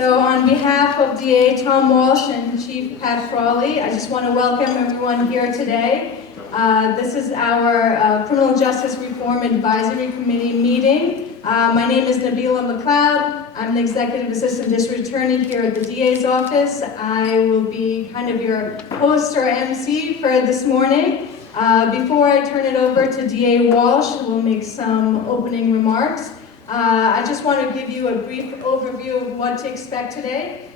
So on behalf of DA Tom Walsh and Chief Pat Frawley, I just want to welcome everyone here today. This is our Criminal Justice Reform Advisory Committee meeting. My name is Nabila McLeod. I'm the Executive Assistant District Attorney here at the DA's office. I will be kind of your host or MC for this morning. Before I turn it over to DA Walsh, who will make some opening remarks, I just want to give you a brief overview of what to expect today.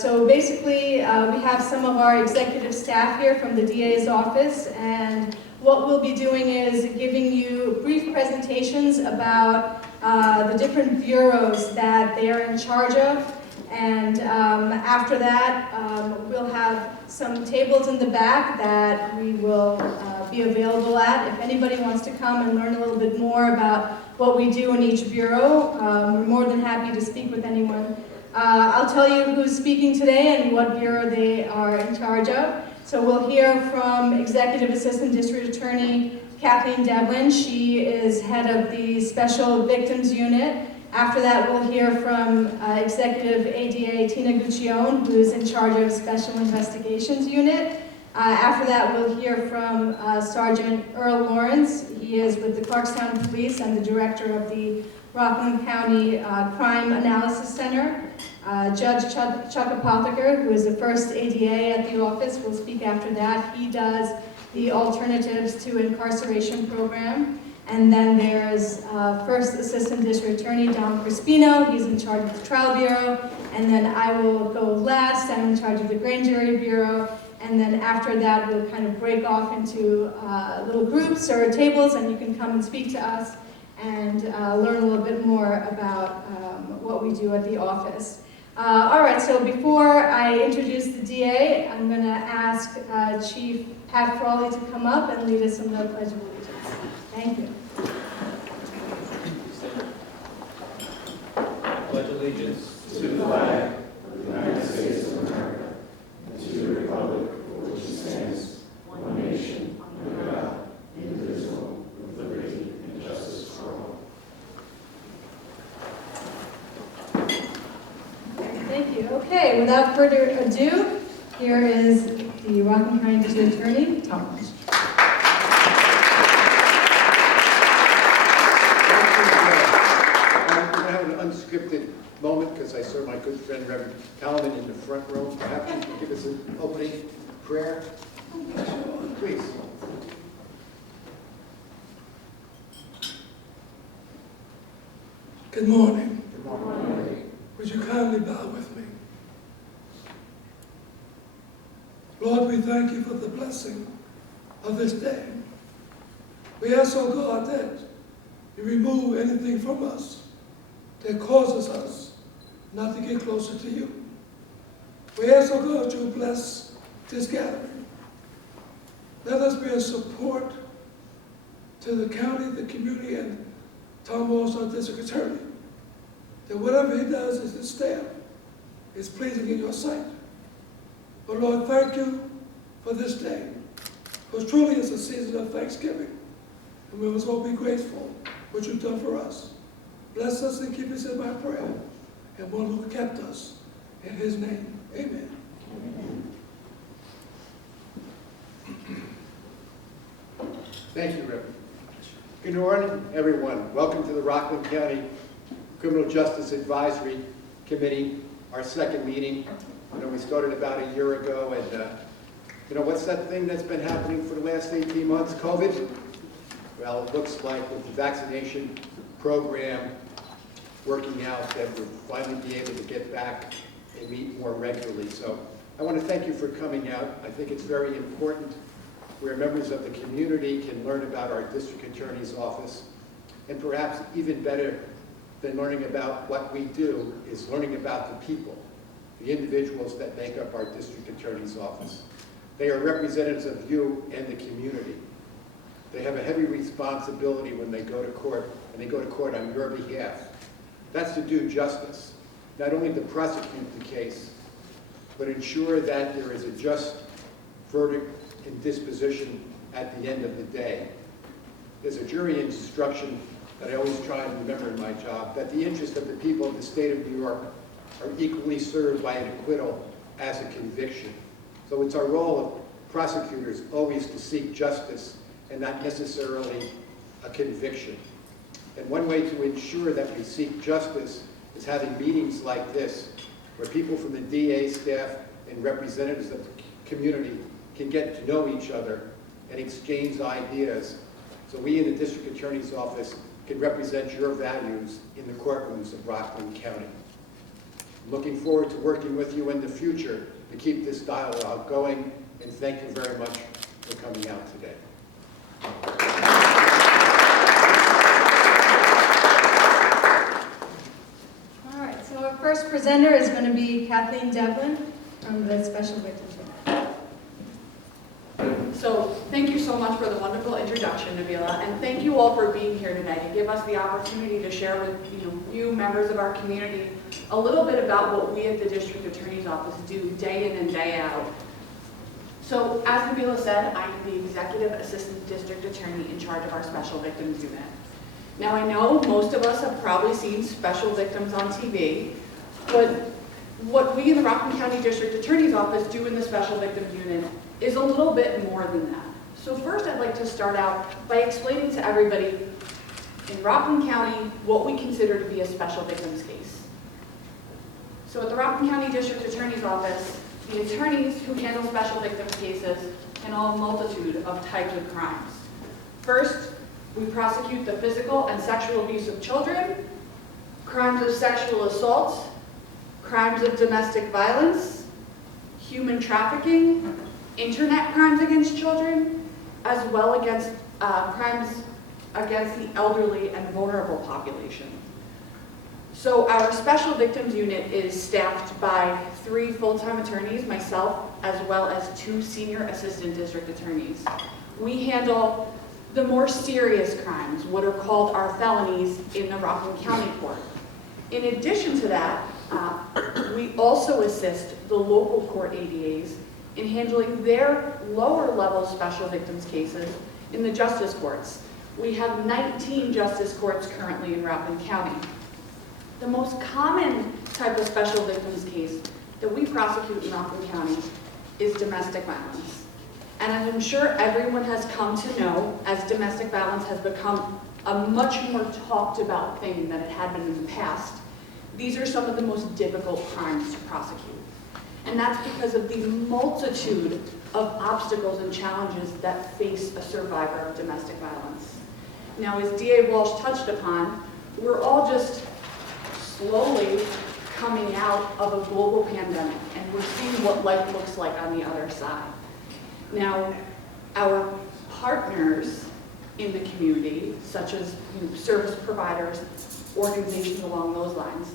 So basically, we have some of our executive staff here from the DA's office, and what we'll be doing is giving you brief presentations about the different bureaus that they are in charge of. And after that, we'll have some tables in the back that we will be available at. If anybody wants to come and learn a little bit more about what we do in each bureau, we're more than happy to speak with anyone. I'll tell you who's speaking today and what bureau they are in charge of. So we'll hear from Executive Assistant District Attorney Kathleen Devlin. She is head of the Special Victims Unit. After that, we'll hear from Executive ADA Tina Guccione, who is in charge of Special Investigations Unit. After that, we'll hear from Sergeant Earl Lawrence. He is with the Clarkstown Police and the director of the Rockland County Crime Analysis Center. Judge Chuck Apotheker, who is the first ADA at the office, will speak after that. He does the Alternatives to Incarceration program. And then there's First Assistant District Attorney Dominic Crispino. He's in charge of the Trial Bureau. And then I will go last. I'm in charge of the Grand Jury Bureau. And then after that, we'll kind of break off into little groups or tables, and you can come and speak to us and learn a little bit more about what we do at the office. All right, so before I introduce the DA, I'm going to ask Chief Pat Frawley to come up and lead us in the Pledge of Allegiance. Thank you. Pledge allegiance to the flag of the United States of America and to the republic for which it stands, one nation, under God, indivisible, with liberty and justice for all. Thank you. Okay, without further ado, here is the Rockland County District Attorney, Tom Walsh. Unscripted moment because I saw my good friend Reverend Kalman in the front row. Perhaps you can give us an opening prayer, please. Good morning. Good morning. Would you kindly bow with me? Lord, we thank you for the blessing of this day. We ask, oh God, that you remove anything from us that causes us not to get closer to you. We ask, oh God, you bless this gathering. Let us be a support to the county, the community, and Tom Walsh, our district attorney, that whatever he does is his staff is pleasing in your sight. But Lord, thank you for this day, because truly it's a season of thanksgiving, and we must all be grateful for what you've done for us. Bless us and keep us in my prayer, and one who kept us. In his name, amen. Thank you, Reverend. Good morning, everyone. Welcome to the Rockland County Criminal Justice Advisory Committee, our second meeting. You know, we started about a year ago, and you know, what's that thing that's been happening for the last 18 months? COVID? Well, it looks like with the vaccination program working out that we'll finally be able to get back and meet more regularly. So I want to thank you for coming out. I think it's very important where members of the community can learn about our district attorney's office, and perhaps even better than learning about what we do is learning about the people, the individuals that make up our district attorney's office. They are representatives of you and the community. They have a heavy responsibility when they go to court, and they go to court on your behalf. That's to do justice, not only to prosecute the case, but ensure that there is a just verdict and disposition at the end of the day. There's a jury instruction that I always try and remember in my job, that the interest of the people of the state of New York are equally served by an acquittal as a conviction. So it's our role of prosecutors always to seek justice and not necessarily a conviction. And one way to ensure that we seek justice is having meetings like this, where people from the DA staff and representatives of the community can get to know each other and exchange ideas, so we in the District Attorney's Office can represent your values in the courtrooms of Rockland County. I'm looking forward to working with you in the future to keep this dialogue going, and thank you very much for coming out today. All right, so our first presenter is going to be Kathleen Devlin from the Special Victims Unit. So thank you so much for the wonderful introduction, Nabila, and thank you all for being here tonight and give us the opportunity to share with you members of our community a little bit about what we at the District Attorney's Office do day in and day out. So as Nabila said, I am the Executive Assistant District Attorney in charge of our Special Victims Unit. Now I know most of us have probably seen special victims on TV, but what we in the Rockland County District Attorney's Office do in the Special Victims Unit is a little bit more than that. So first I'd like to start out by explaining to everybody in Rockland County what we consider to be a special victims case. So at the Rockland County District Attorney's Office, the attorneys who handle special victims cases handle a multitude of types of crimes. First, we prosecute the physical and sexual abuse of children, crimes of sexual assault, crimes of domestic violence, human trafficking, internet crimes against children, as well against crimes against the elderly and vulnerable population. So our Special Victims Unit is staffed by 3 full-time attorneys, myself, as well as 2 senior assistant district attorneys. We handle the more serious crimes, what are called our felonies in the Rockland County Court. In addition to that, we also assist the local court ADAs in handling their lower level special victims cases in the justice courts. We have 19 justice courts currently in Rockland County. The most common type of special victims case that we prosecute in Rockland County is domestic violence. And as I'm sure everyone has come to know, as domestic violence has become a much more talked about thing than it had been in the past, these are some of the most difficult crimes to prosecute. And that's because of the multitude of obstacles and challenges that face a survivor of domestic violence. Now, as DA Walsh touched upon, we're all just slowly coming out of a global pandemic, and we're seeing what life looks like on the other side. Now, our partners in the community, such as service providers, organizations along those lines,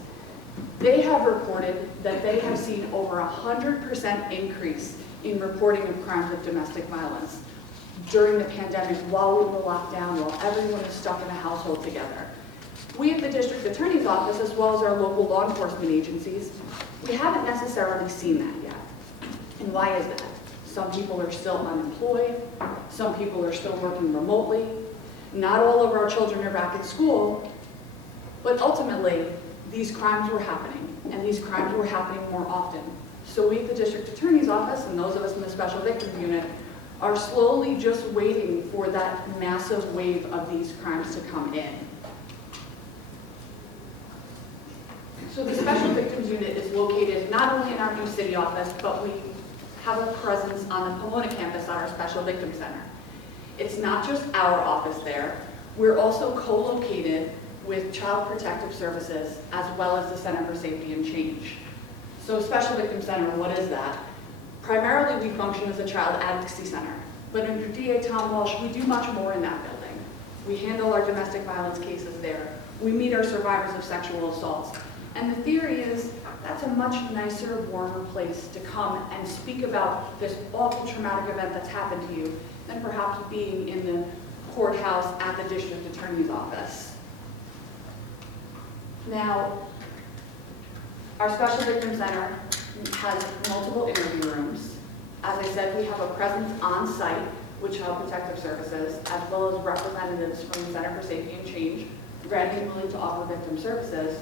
they have reported that they have seen over 100% increase in reporting of crimes of domestic violence during the pandemic, while we were locked down, while everyone was stuck in a household together. We at the District Attorney's Office, as well as our local law enforcement agencies, we haven't necessarily seen that yet. And why is that? Some people are still unemployed, some people are still working remotely, not all of our children are back at school, but ultimately, these crimes were happening, and these crimes were happening more often. So we at the District Attorney's Office, and those of us in the Special Victims Unit, are slowly just waiting for that massive wave of these crimes to come in. So the Special Victims Unit is located not only in our new city office, but we have a presence on the Pomona campus at our Special Victims Center. It's not just our office there. We're also co-located with Child Protective Services, as well as the Center for Safety and Change. So Special Victims Center, what is that? Primarily, we function as a child advocacy center, but under DA Tom Walsh, we do much more in that building. We handle our domestic violence cases there. We meet our survivors of sexual assaults. And the theory is that's a much nicer, warmer place to come and speak about this awful traumatic event that's happened to you than perhaps being in the courthouse at the District Attorney's Office. Now, our Special Victims Center has multiple interview rooms. As I said, we have a presence on site with Child Protective Services, as well as representatives from the Center for Safety and Change, ready and willing to offer victim services.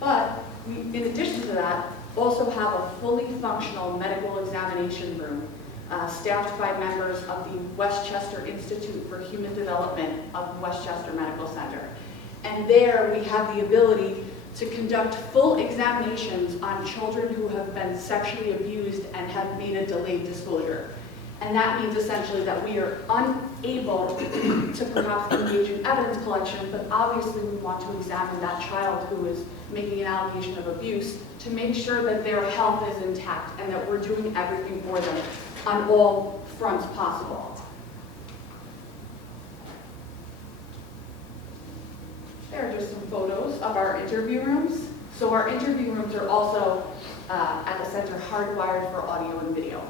But We, in addition to that, also have a fully functional medical examination room staffed by members of the Westchester Institute for Human Development of Westchester Medical Center. And there we have the ability to conduct full examinations on children who have been sexually abused and have made a delayed disclosure. And that means essentially that we are unable to perhaps engage in evidence collection, but obviously we want to examine that child who is making an allegation of abuse to make sure that their health is intact and that we're doing everything for them on all fronts possible. There are just some photos of our interview rooms. So our interview rooms are also at the center hardwired for audio and video.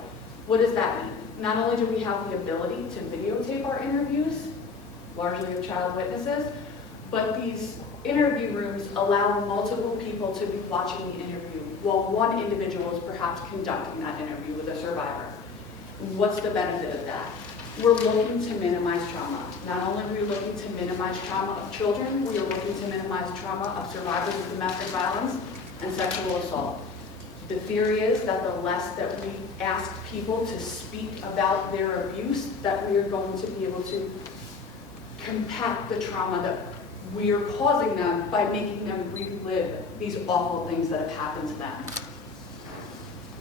What does that mean? Not only do we have the ability to videotape our interviews, largely of child witnesses, but these interview rooms allow multiple people to be watching the interview while one individual is perhaps conducting that interview with a survivor. What's the benefit of that? We're looking to minimize trauma. Not only are we looking to minimize trauma of children, we are looking to minimize trauma of survivors of domestic violence and sexual assault. The theory is that the less that we ask people to speak about their abuse, that we are going to be able to compact the trauma that we are causing them by making them relive these awful things that have happened to them.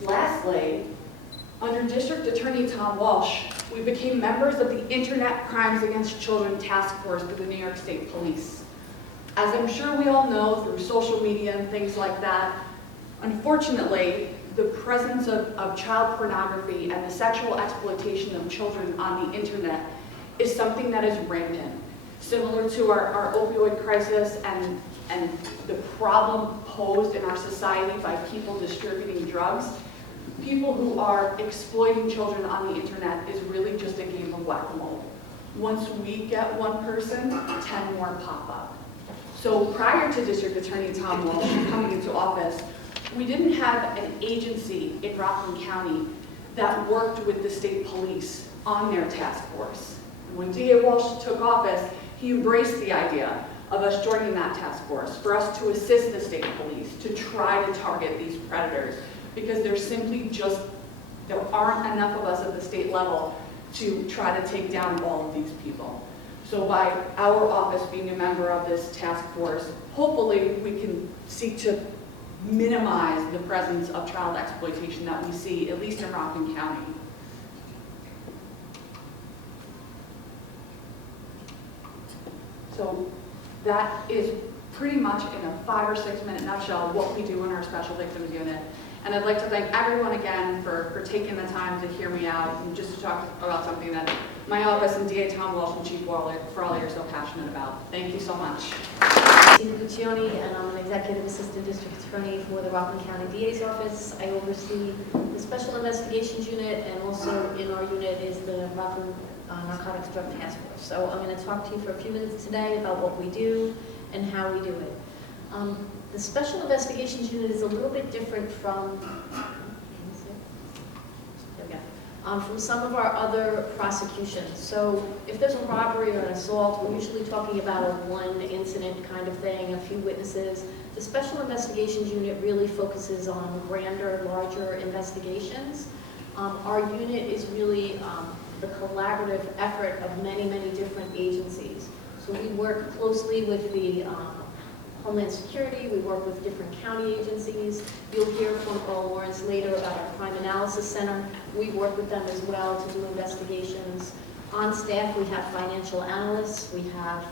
Lastly, under District Attorney Tom Walsh, we became members of the Internet Crimes Against Children Task Force with the New York State Police. As I'm sure we all know through social media and things like that, unfortunately, the presence of child pornography and the sexual exploitation of children on the internet is something that is rampant. Similar to our opioid crisis and the problem posed in our society by people distributing drugs, people who are exploiting children on the internet is really just a game of whack-a-mole. Once we get one person, 10 more pop up. So prior to District Attorney Tom Walsh coming into office, we didn't have an agency in Rockland County that worked with the state police on their task force. And when DA Walsh took office, he embraced the idea of us joining that task force, for us to assist the state police to try to target these predators, because there aren't enough of us at the state level to try to take down all of these people. So by our office being a member of this task force, hopefully we can seek to minimize the presence of child exploitation that we see, at least in Rockland County. So that is pretty much in a 5 or 6 minute nutshell what we do in our Special Victims Unit. And I'd like to thank everyone again for taking the time to hear me out and just to talk about something that my office and DA Tom Walsh and Chief Frawley are so passionate about. Thank you so much. Tina Guccione, and I'm an Executive Assistant District Attorney for the Rockland County DA's Office. I oversee the Special Investigations Unit, and also in our unit is the Rockland Narcotics Drug Task Force. So I'm going to talk to you for a few minutes today about what we do and how we do it. The Special Investigations Unit is a little bit different from from some of our other prosecutions. So if there's a robbery or an assault, we're usually talking about a one incident kind of thing, a few witnesses. The Special Investigations Unit really focuses on grander, larger investigations. Our unit is really the collaborative effort of many, many different agencies. So we work closely with the Homeland Security, we work with different county agencies. You'll hear from Earl Lawrence later about our Crime Analysis Center. We work with them as well to do investigations. On staff, we have financial analysts, we have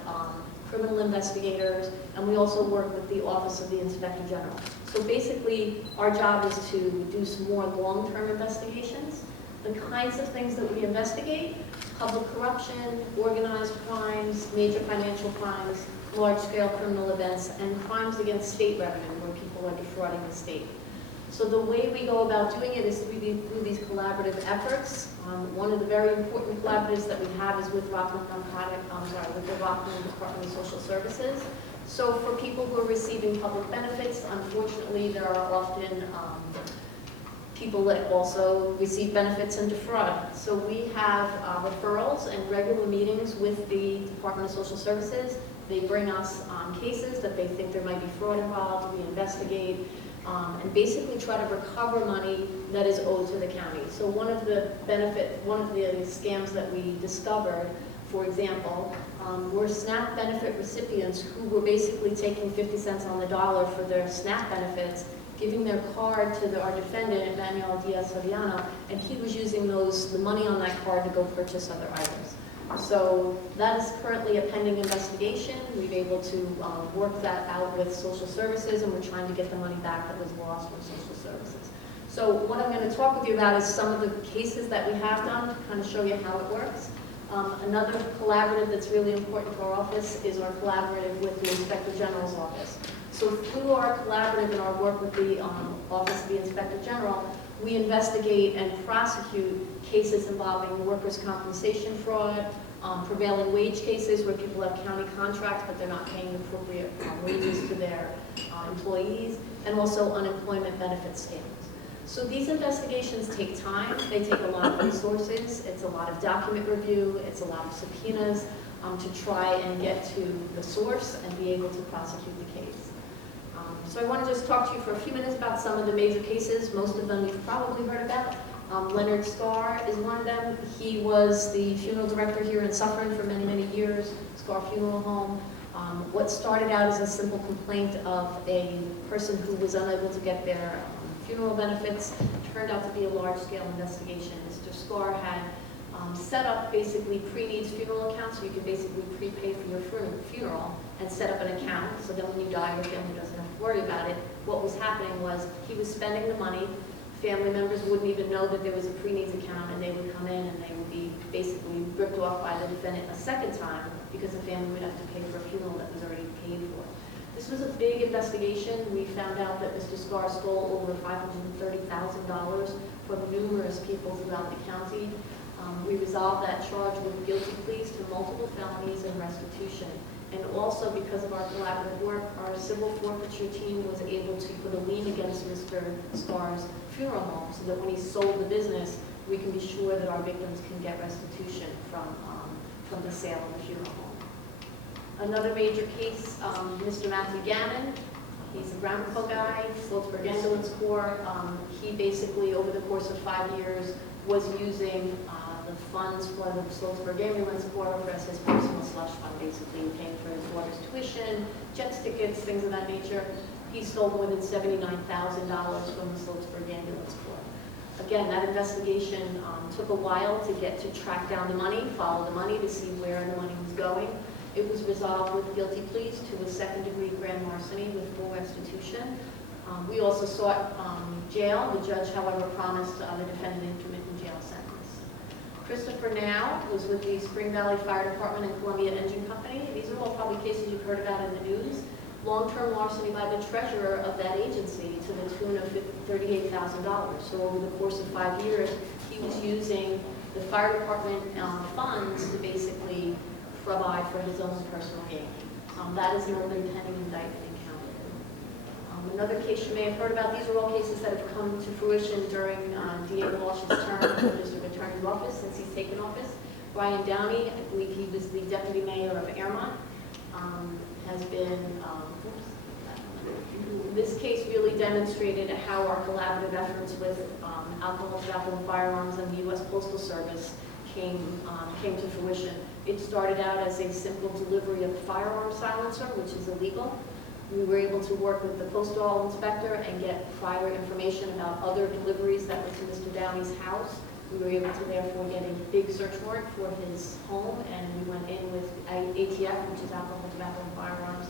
criminal investigators, and we also work with the Office of the Inspector General. So basically, our job is to do some more long-term investigations. The kinds of things that we investigate: public corruption, organized crimes, major financial crimes, large-scale criminal events, and crimes against state revenue where people are defrauding the state. So the way we go about doing it is through these collaborative efforts. One of the very important collaboratives that we have is with the Rockland Department of Social Services. So for people who are receiving public benefits, unfortunately, there are often people that also receive benefits and defraud. So we have referrals and regular meetings with the Department of Social Services They bring us cases that they think there might be fraud involved, we investigate, and basically try to recover money that is owed to the county. So one of the scams that we discovered, for example, were SNAP benefit recipients who were basically taking 50 cents on the dollar for their SNAP benefits, giving their card to our defendant, Emmanuel Diaz-Soriano, and he was using the money on that card to go purchase other items. So that is currently a pending investigation. We've been able to work that out with social services, and we're trying to get the money back that was lost from social services. So what I'm going to talk with you about is some of the cases that we have done to kind of show you how it works. Another collaborative that's really important for our office is our collaborative with the Inspector General's office. So through our collaborative and our work with the Office of the Inspector General, we investigate and prosecute cases involving workers' compensation fraud, prevailing wage cases where people have county contracts but they're not paying appropriate wages to their employees, and also unemployment benefit scams. So these investigations take time, they take a lot of resources, it's a lot of document review, it's a lot of subpoenas to try and get to the source and be able to prosecute the case. So I want to just talk to you for a few minutes about some of the major cases. Most of them you've probably heard about. Leonard Starr is one of them. He was the funeral director here in Suffern for many, many years, Starr Funeral Home. What started out as a simple complaint of a person who was unable to get their funeral benefits turned out to be a large-scale investigation. Mr. Starr had set up basically pre-needs funeral accounts, so you can basically prepay for your funeral and set up an account, so then when you die, your family doesn't have to worry about it. What was happening was he was spending the money, family members wouldn't even know that there was a pre-needs account, and they would come in and they would be basically ripped off by the defendant a second time because the family would have to pay for a funeral that was already paid for. This was a big investigation. We found out that Mr. Starr stole over $530,000 from numerous people throughout the county. We resolved that charge with guilty pleas to multiple felonies and restitution. And also, because of our collaborative work, our civil forfeiture team was able to put a lien against Mr. Starr's funeral home so that when he sold the business, we can be sure that our victims can get restitution from the sale of the funeral home. Another major case, Mr. Matthew Gannon. He's a Brownco guy, Sloatsburg Ambulance Corps. He basically, over the course of 5 years, was using the funds for the Sloatsburg Ambulance Corps as his personal slush fund, basically paying for his daughter's tuition, jet tickets, things of that nature. He stole more than $79,000 from the Sloatsburg Ambulance Corps. Again, that investigation took a while to track down the money, follow the money to see where the money was going. It was resolved with guilty pleas to a second-degree grand larceny with full restitution. We also sought jail. The judge, however, promised the defendant intermittent jail sentence. Christopher Now was with the Spring Valley Fire Department and Columbia Engine Company. These are all probably cases you've heard about in the news. Long-term larceny by the treasurer of that agency to the tune of $38,000. So over the course of 5 years, he was using the fire department funds to basically provide for his own personal gain. That is another pending indictment in county. Another case you may have heard about, these are all cases that have come to fruition during D.A. Walsh's term in the District Attorney's office since he's taken office. Brian Downey, I believe he was the Deputy Mayor of Airmont, has been, this case really demonstrated how our collaborative efforts with alcohol, tobacco, and firearms and the U.S. Postal Service came to fruition. It started out as a simple delivery of a firearm silencer, which is illegal. We were able to work with the postal inspector and get prior information about other deliveries that were to Mr. Downey's house. We were able to therefore get a big search warrant for his home, and we went in with ATF, which is alcohol, tobacco, and firearms.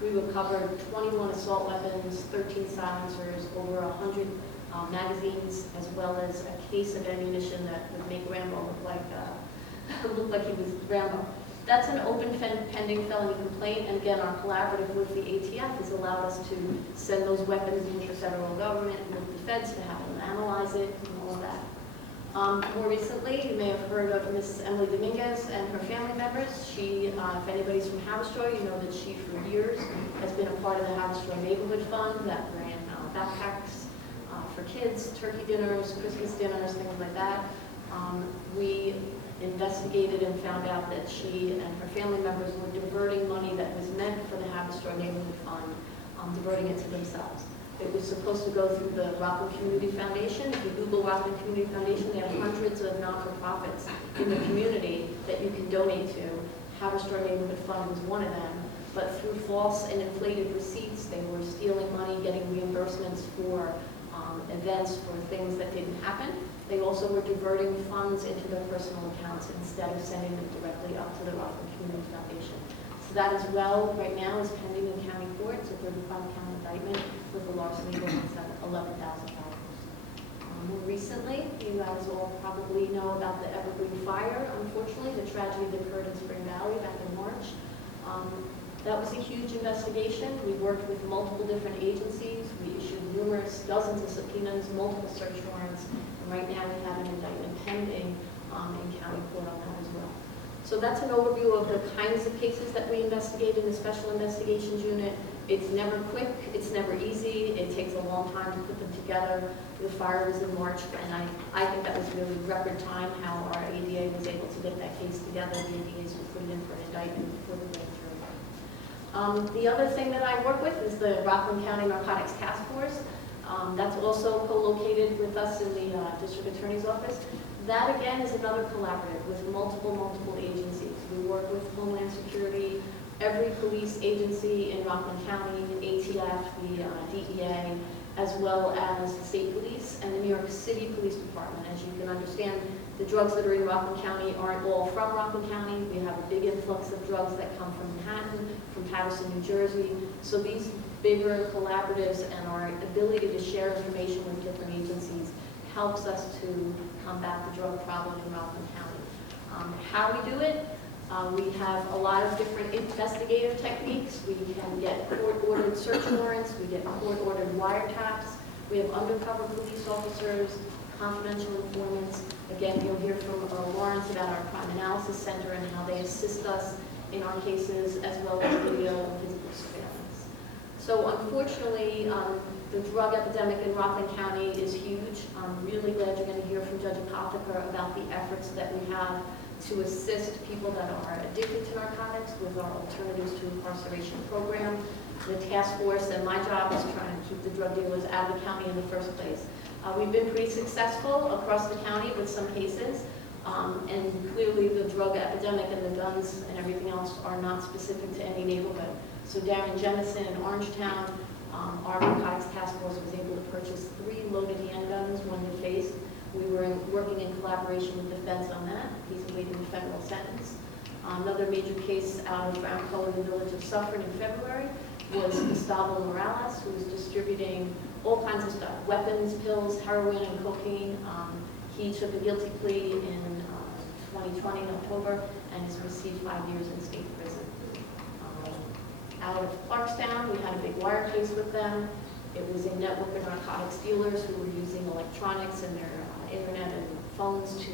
We recovered 21 assault weapons, 13 silencers, over 100 magazines, as well as a case of ammunition that would make Rambo look like he was Rambo. That's an open pending felony complaint, and again, our collaborative with the ATF has allowed us to send those weapons into the federal government and with the feds to have them analyze it and all of that. More recently, you may have heard of Mrs. Emily Dominguez and her family members. She, if anybody's from Haverstraw, you know that she for years has been a part of the Haverstraw Neighborhood Fund that ran backpacks for kids, turkey dinners, Christmas dinners, things like that. We investigated and found out that she and her family members were diverting money that was meant for the Haverstraw Neighborhood Fund, diverting it to themselves. It was supposed to go through the Rockland Community Foundation. If you Google Rockland Community Foundation, they have hundreds of not-for-profits in the community that you can donate to. Haverstraw Neighborhood Fund was one of them. But through false and inflated receipts, they were stealing money, getting reimbursements for events, for things that didn't happen. They also were diverting funds into their personal accounts instead of sending them directly up to the Rockland Community Foundation. So that as well, right now, is pending in county court. It's a 35-count indictment with a larceny of $11,000. More recently, you guys all probably know about the Evergreen Fire, unfortunately, the tragedy that occurred in Spring Valley back in March. That was a huge investigation. We worked with multiple different agencies. We issued dozens of subpoenas, multiple search warrants, and right now we have an indictment pending in county court on that as well. So that's an overview of the kinds of cases that we investigate in the Special Investigations Unit. It's never quick, it's never easy, it takes a long time to put them together. The fire was in March, and I think that was really record time how our ADA was able to get that case together. The ADAs were put in for an indictment before the breakthrough. The other thing that I work with is the Rockland County Narcotics Task Force. That's also co-located with us in the District Attorney's Office. That, again, is another collaborative with multiple agencies. We work with Homeland Security, every police agency in Rockland County, ATF, the DEA, as well as the state police and the New York City Police Department. As you can understand, the drugs that are in Rockland County aren't all from Rockland County. We have a big influx of drugs that come from Manhattan, from Paterson, New Jersey. So these bigger collaboratives and our ability to share information with different agencies helps us to combat the drug problem in Rockland County. How we do it? We have a lot of different investigative techniques. We can get court-ordered search warrants. We get court-ordered wiretaps. We have undercover police officers, confidential informants. Again, you'll hear from Lawrence about our Crime Analysis Center and how they assist us in our cases, as well as video and physical surveillance. So unfortunately, the drug epidemic in Rockland County is huge. I'm really glad you're going to hear from Judge Apotheker about the efforts that we have to assist people that are addicted to narcotics with our Alternatives to Incarceration program. The task force and my job is trying to keep the drug dealers out of the county in the first place. We've been pretty successful across the county with some cases, and clearly the drug epidemic and the guns and everything else are not specific to any neighborhood. So down in Jemison and Orangetown, our narcotics task force was able to purchase 3 loaded handguns, 1 defaced. We were working in collaboration with the feds on that. He's awaiting a federal sentence. Another major case out of Aramco in the village of Suffern in February was Gustavo Morales, who was distributing all kinds of stuff, weapons, pills, heroin, and cocaine. He took a guilty plea in 2020 in October and has received 5 years in state prison. Out of Clarkstown, we had a big wire case with them. It was a network of narcotics dealers who were using electronics and their internet and phones to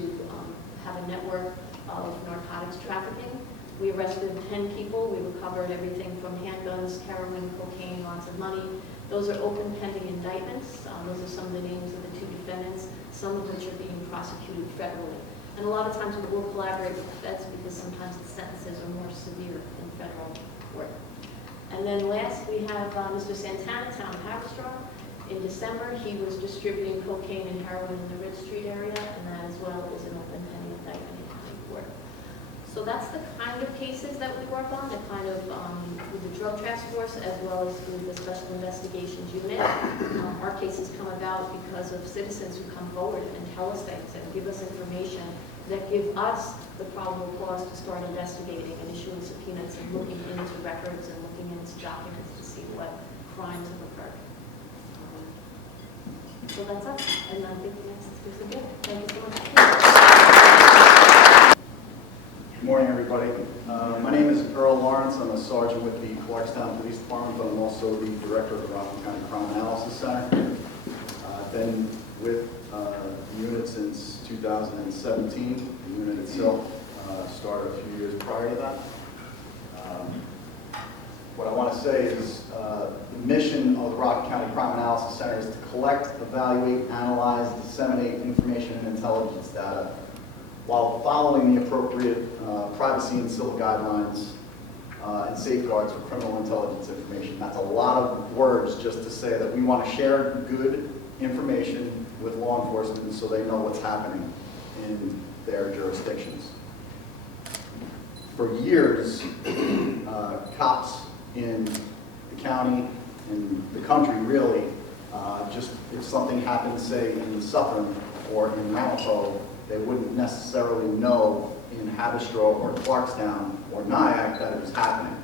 have a network of narcotics trafficking. We arrested 10 people. We recovered everything from handguns, heroin, cocaine, lots of money. Those are open pending indictments. Those are some of the names of the 2 defendants, some of which are being prosecuted federally. And a lot of times we will collaborate with the feds because sometimes the sentences are more severe in federal court. And then last, we have Mr. Santana, town of Haverstraw. In December, he was distributing cocaine and heroin in the Ridge Street area, and that as well is an open pending indictment in county court. So that's the kind of cases that we work on, the kind of with the drug task force as well as with the Special Investigations Unit. Our cases come about because of citizens who come forward and tell us things and give us information that give us the probable cause to start investigating and issuing subpoenas and looking into records and looking into documents to see what crimes have occurred. So that's us, and I think the next is good. Thank you so much. Good morning, everybody. My name is Earl Lawrence. I'm a sergeant with the Clarkstown Police Department, but I'm also the director of the Rockland County Crime Analysis Center. I've been with the unit since 2017. The unit itself started a few years prior to that. What I want to say is the mission of the Rockland County Crime Analysis Center is to collect, evaluate, analyze, disseminate information and intelligence data while following the appropriate privacy and civil guidelines and safeguards for criminal intelligence information. That's a lot of words just to say that we want to share good information with law enforcement so they know what's happening in their jurisdictions. For years, cops in the county, in the country really, just if something happened, say, in Suffolk or in Navajo, they wouldn't necessarily know in Haverstraw or Clarkstown or Nyack that it was happening.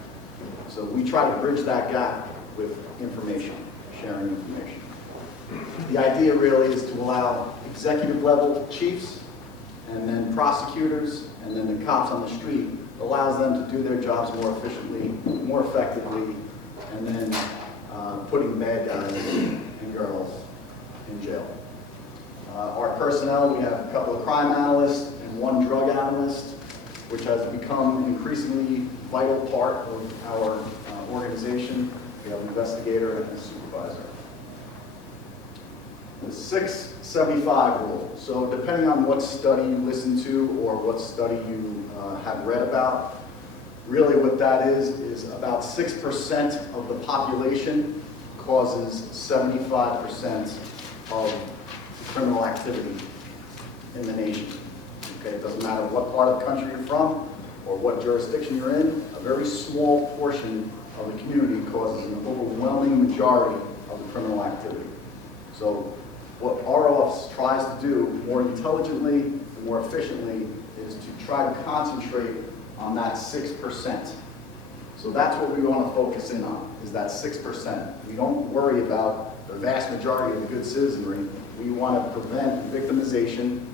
So we try to bridge that gap with information, sharing information. The idea really is to allow executive level chiefs and then prosecutors and then the cops on the street, allows them to do their jobs more efficiently, more effectively, and then putting bad guys and girls in jail. Our personnel, we have a couple of crime analysts and one drug analyst, which has become an increasingly vital part of our organization. We have an investigator and a supervisor. The 675 rule. So depending on what study you listen to or what study you have read about, really what that is about 6% of the population causes 75% of criminal activity in the nation. Okay, it doesn't matter what part of the country you're from or what jurisdiction you're in, a very small portion of the community causes an overwhelming majority of the criminal activity. So what our office tries to do more intelligently and more efficiently is to try to concentrate on that 6%. So that's what we want to focus in on, is that 6%. We don't worry about the vast majority of the good citizenry. We want to prevent victimization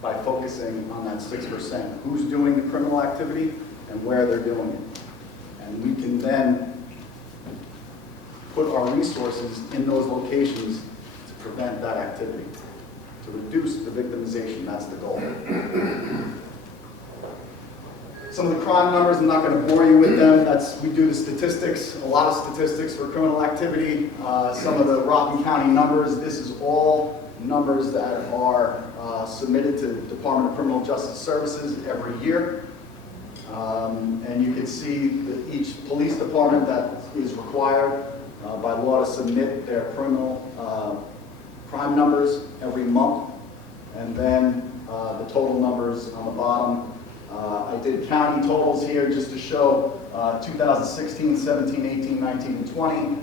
by focusing on that 6%. Who's doing the criminal activity and where they're doing it. And we can then put our resources in those locations to prevent that activity, to reduce the victimization. That's the goal. Some of the crime numbers, I'm not going to bore you with them. We do the statistics, a lot of statistics for criminal activity. Some of the Rockland County numbers, this is all numbers that are submitted to the Department of Criminal Justice Services every year. And you can see that each police department that is required by law to submit their criminal crime numbers every month. And then the total numbers on the bottom. I did county totals here just to show 2016, 17, 18, 19, and 20.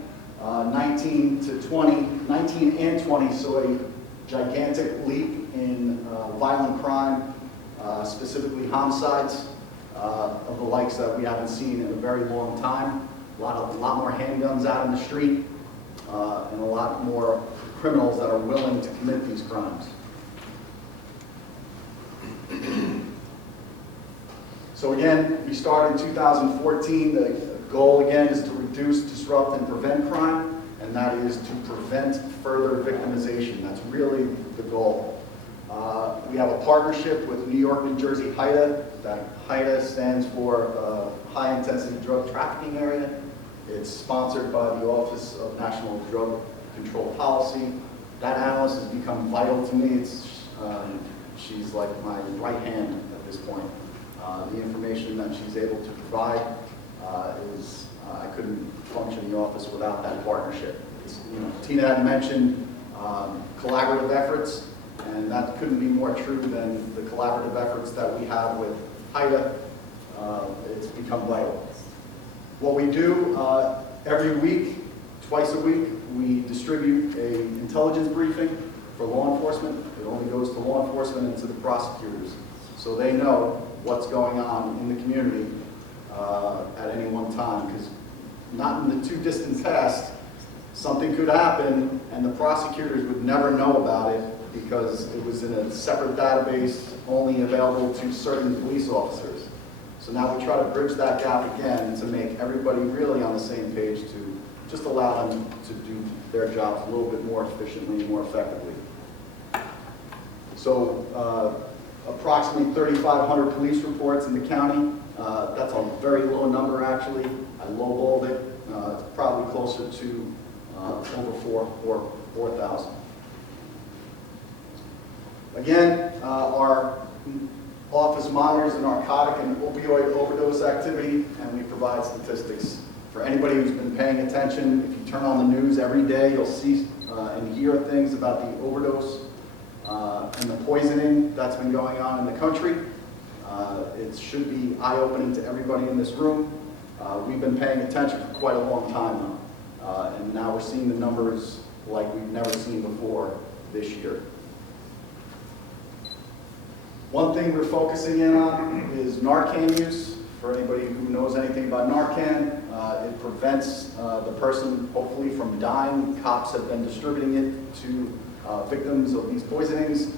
19 and 20 saw a gigantic leap in violent crime, specifically homicides, of the likes that we haven't seen in a very long time. A lot more handguns out in the street, and a lot more criminals that are willing to commit these crimes. So again, we started in 2014. The goal again is to reduce, disrupt, and prevent crime, and that is to prevent further victimization. That's really the goal. We have a partnership with New York, New Jersey, HIDTA. That HIDTA stands for High Intensity Drug Trafficking Area. It's sponsored by the Office of National Drug Control Policy. That analyst has become vital to me. She's like my right hand at this point. The information that she's able to provide I couldn't function in the office without that partnership. Tina had mentioned collaborative efforts, and that couldn't be more true than the collaborative efforts that we have with HIDTA. It's become vital. What we do every week, twice a week, we distribute an intelligence briefing for law enforcement. It only goes to law enforcement and to the prosecutors, so they know what's going on in the community at any one time, because not in the too distant past, something could happen and the prosecutors would never know about it because it was in a separate database only available to certain police officers. So now we try to bridge that gap again to make everybody really on the same page to just allow them to do their jobs a little bit more efficiently and more effectively. So approximately 3,500 police reports in the county. That's a very low number actually. I lowballed it. It's probably closer to over 4,000. Again, our office monitors the narcotic and opioid overdose activity, and we provide statistics. For anybody who's been paying attention, if you turn on the news every day, you'll see and hear things about the overdose and the poisoning that's been going on in the country. It should be eye-opening to everybody in this room. We've been paying attention for quite a long time now, and now we're seeing the numbers like we've never seen before this year. One thing we're focusing in on is Narcan use. For anybody who knows anything about Narcan, it prevents the person, hopefully, from dying. Cops have been distributing it to victims of these poisonings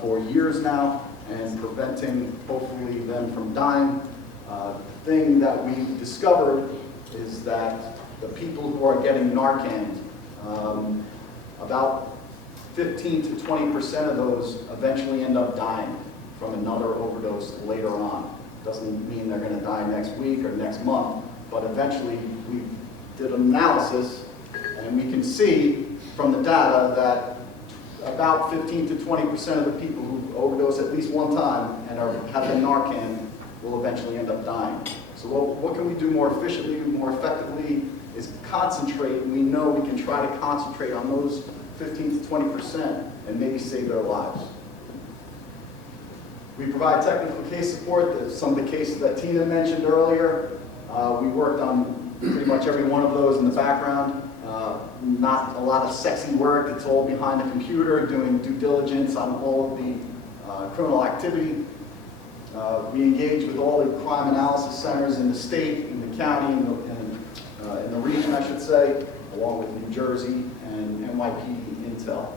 for years now, and preventing, hopefully, them from dying. The thing that we've discovered is that the people who are getting Narcan, about 15 to 20% of those eventually end up dying from another overdose later on. Doesn't mean they're going to die next week or next month, but eventually we did an analysis, and we can see from the data that about 15 to 20% of the people who overdose at least one time and have the Narcan will eventually end up dying. So what can we do more efficiently, more effectively, is concentrate. We know we can try to concentrate on those 15 to 20% and maybe save their lives. We provide technical case support. Some of the cases that Tina mentioned earlier, we worked on pretty much every one of those in the background. Not a lot of sexy work. It's all behind the computer, doing due diligence on all of the criminal activity. We engage with all the crime analysis centers in the state, in the county, in the region, I should say, along with New Jersey and NYPD Intel.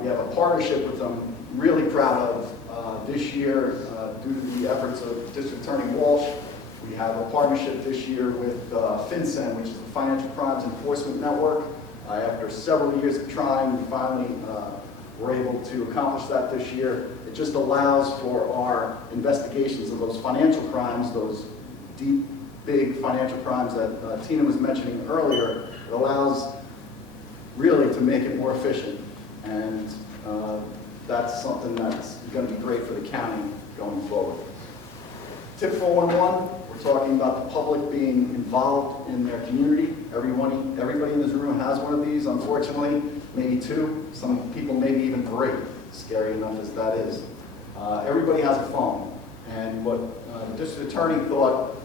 We have a partnership with them, really proud of. This year, due to the efforts of District Attorney Walsh, we have a partnership this year with FinCEN, which is the Financial Crimes Enforcement Network. After several years of trying, we finally were able to accomplish that this year. It just allows for our investigations of those financial crimes, those deep, big financial crimes that Tina was mentioning earlier. It allows really to make it more efficient, and that's something that's going to be great for the county going forward. Tip 411, we're talking about the public being involved in their community. Everybody in this room has one of these, unfortunately, maybe two. Some people maybe even three, scary enough as that is. Everybody has a phone, and what the district attorney thought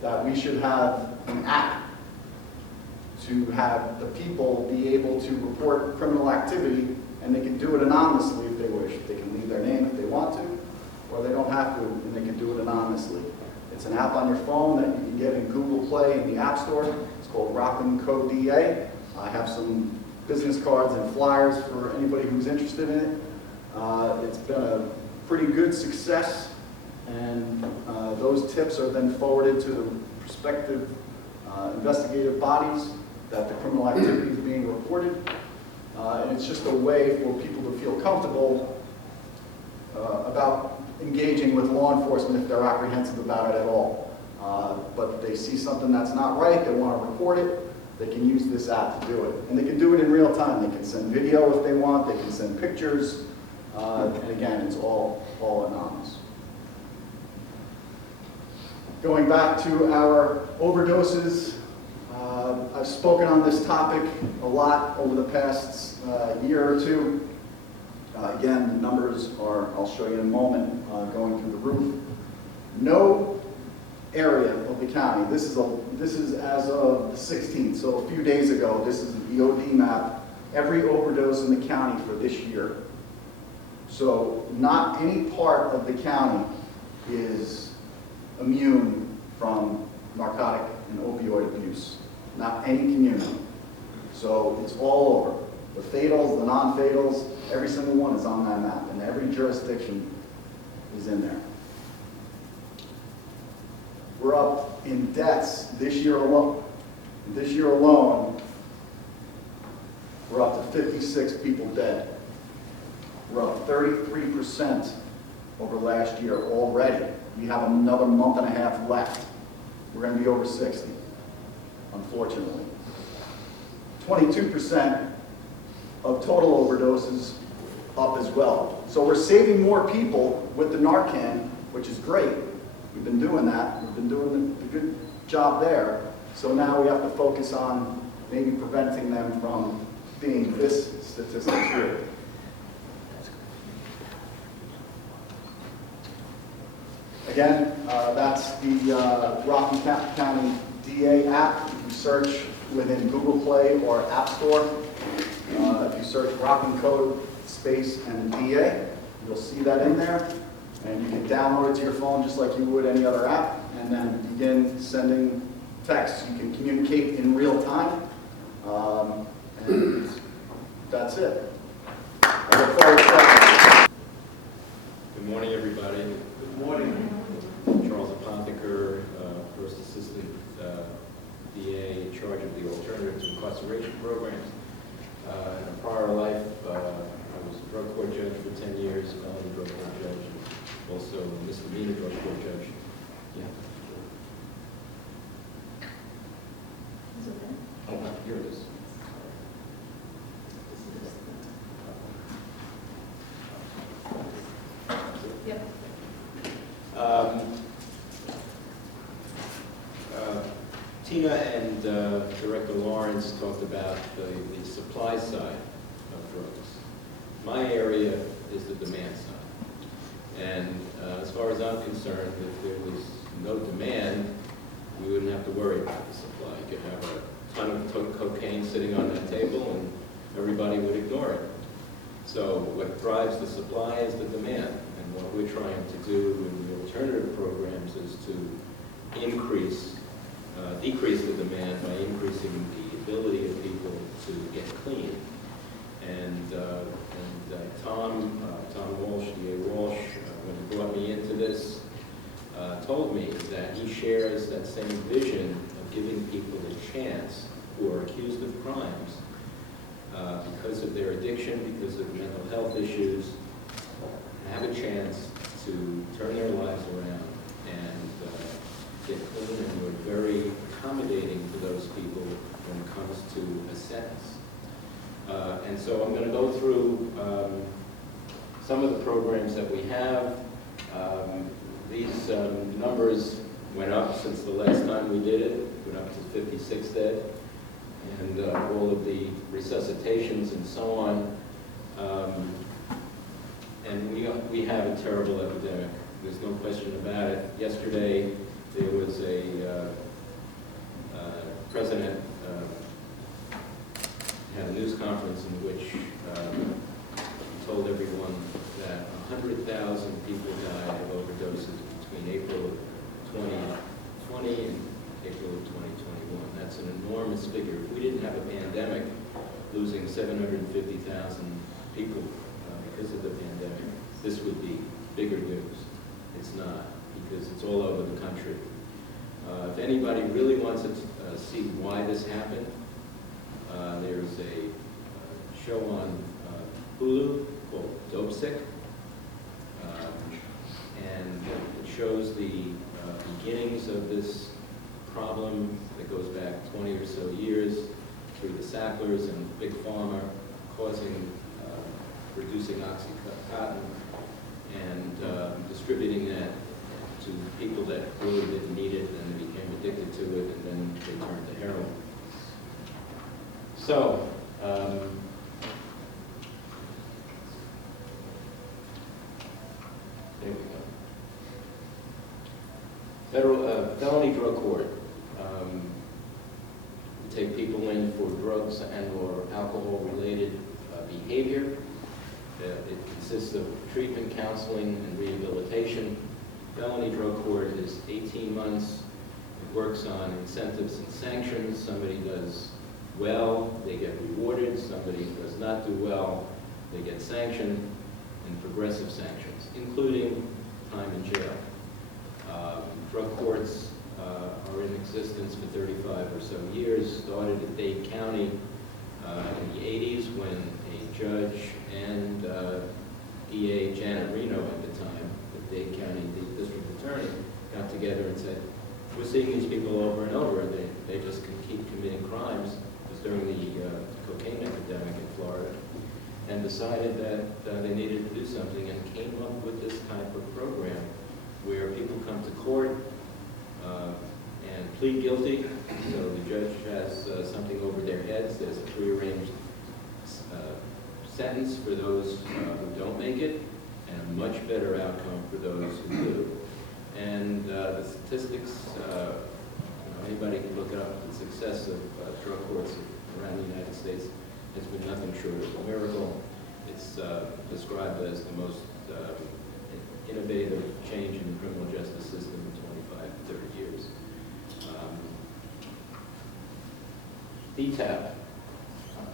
that we should have an app to have the people be able to report criminal activity, and they can do it anonymously if they wish. They can leave their name if they want to, or they don't have to, and they can do it anonymously. It's an app on your phone that you can get in Google Play in the App Store. It's called Rockland Code DA. I have some business cards and flyers for anybody who's interested in it. It's been a pretty good success, and those tips are then forwarded to the prospective investigative bodies that the criminal activity is being reported. And it's just a way for people to feel comfortable about engaging with law enforcement if they're apprehensive about it at all. But they see something that's not right, they want to report it, they can use this app to do it. And they can do it in real time. They can send video if they want, they can send pictures, and again, it's all anonymous. Going back to our overdoses, I've spoken on this topic a lot over the past year or two. Again, the numbers are, I'll show you in a moment, going through the roof. No area of the county, this is as of the 16th, so a few days ago, this is the OD map, every overdose in the county for this year. So not any part of the county is immune from narcotic and opioid abuse. Not any community. So it's all over. The fatals, the non-fatals, every single one is on that map, and every jurisdiction is in there. We're up in deaths this year alone. This year alone, we're up to 56 people dead. We're up 33% over last year already. We have another month and a half left. We're going to be over 60, unfortunately. 22% of total overdoses up as well. So we're saving more people with the Narcan, which is great. We've been doing that. We've been doing a good job there. So now we have to focus on maybe preventing them from being this statistic here. Again, that's the Rockland County DA app. You can search within Google Play or App Store. If you search Rockland Code space and DA, you'll see that in there. And you can download it to your phone just like you would any other app, and then begin sending texts. You can communicate in real time, and that's it. I look forward to that. Good morning, everybody. Good morning. Charles Apotheker, First Assistant DA in charge of the Alternative to Incarceration programs. In a prior life, I was a drug court judge for 10 years, felony drug court judge, and also a misdemeanor drug court judge. Yeah. Oh, here it is. Yep. Tina and Director Lawrence talked about the supply side of drugs. My area is the demand side. And as far as I'm concerned, if there was no demand, we wouldn't have to worry about the supply. You could have a ton of cocaine sitting on that table and everybody would ignore it. So what drives the supply is the demand. And what we're trying to do in the alternative programs is to decrease the demand by increasing the ability of people to get clean. And Tom Walsh, DA Walsh, when he brought me into this, told me that he shares that same vision of giving people a chance who are accused of crimes because of their addiction, because of mental health issues, have a chance to turn their lives around and get clean, and we're very accommodating to those people when it comes to a sentence. And so I'm going to go through some of the programs that we have. These numbers went up since the last time we did it. Went up to 56 dead, and all of the resuscitations and so on. And we have a terrible epidemic. There's no question about it. Yesterday, there was a president had a news conference in which he told everyone that 100,000 people died of overdoses between April of 2020 and April of 2021. That's an enormous figure. If we didn't have a pandemic, losing 750,000 people because of the pandemic, this would be bigger news. It's not, because it's all over the country. If anybody really wants to see why this happened, there's a show on Hulu called Dope Sick, and it shows the beginnings of this problem that goes back 20 or so years through the Sacklers and Big Pharma producing Oxycontin and distributing that to people that really didn't need it, and they became addicted to it, and then they turned to heroin. So, there we go. Felony drug court. We take people in for drugs and or alcohol-related behavior. It consists of treatment, counseling, and rehabilitation. Felony drug court is 18 months. It works on incentives and sanctions. Somebody does well, they get rewarded. Somebody does not do well, they get sanctioned, and progressive sanctions, including time in jail. Drug courts are in existence for 35 or so years. Started in Dade County in the 80s when a judge and DA Janet Reno at the time, the Dade County District Attorney, got together and said, we're seeing these people over and over. They just can keep committing crimes. It was during the cocaine epidemic in Florida. and decided that they needed to do something and came up with this type of program where people come to court and plead guilty. So the judge has something over their heads. There's a prearranged sentence for those who don't make it, and a much better outcome for those who do. And the statistics, anybody can look it up. The success of drug courts around the United States has been nothing short of a miracle. It's described as the most innovative change in the criminal justice system in 25 to 30 years. DTAP.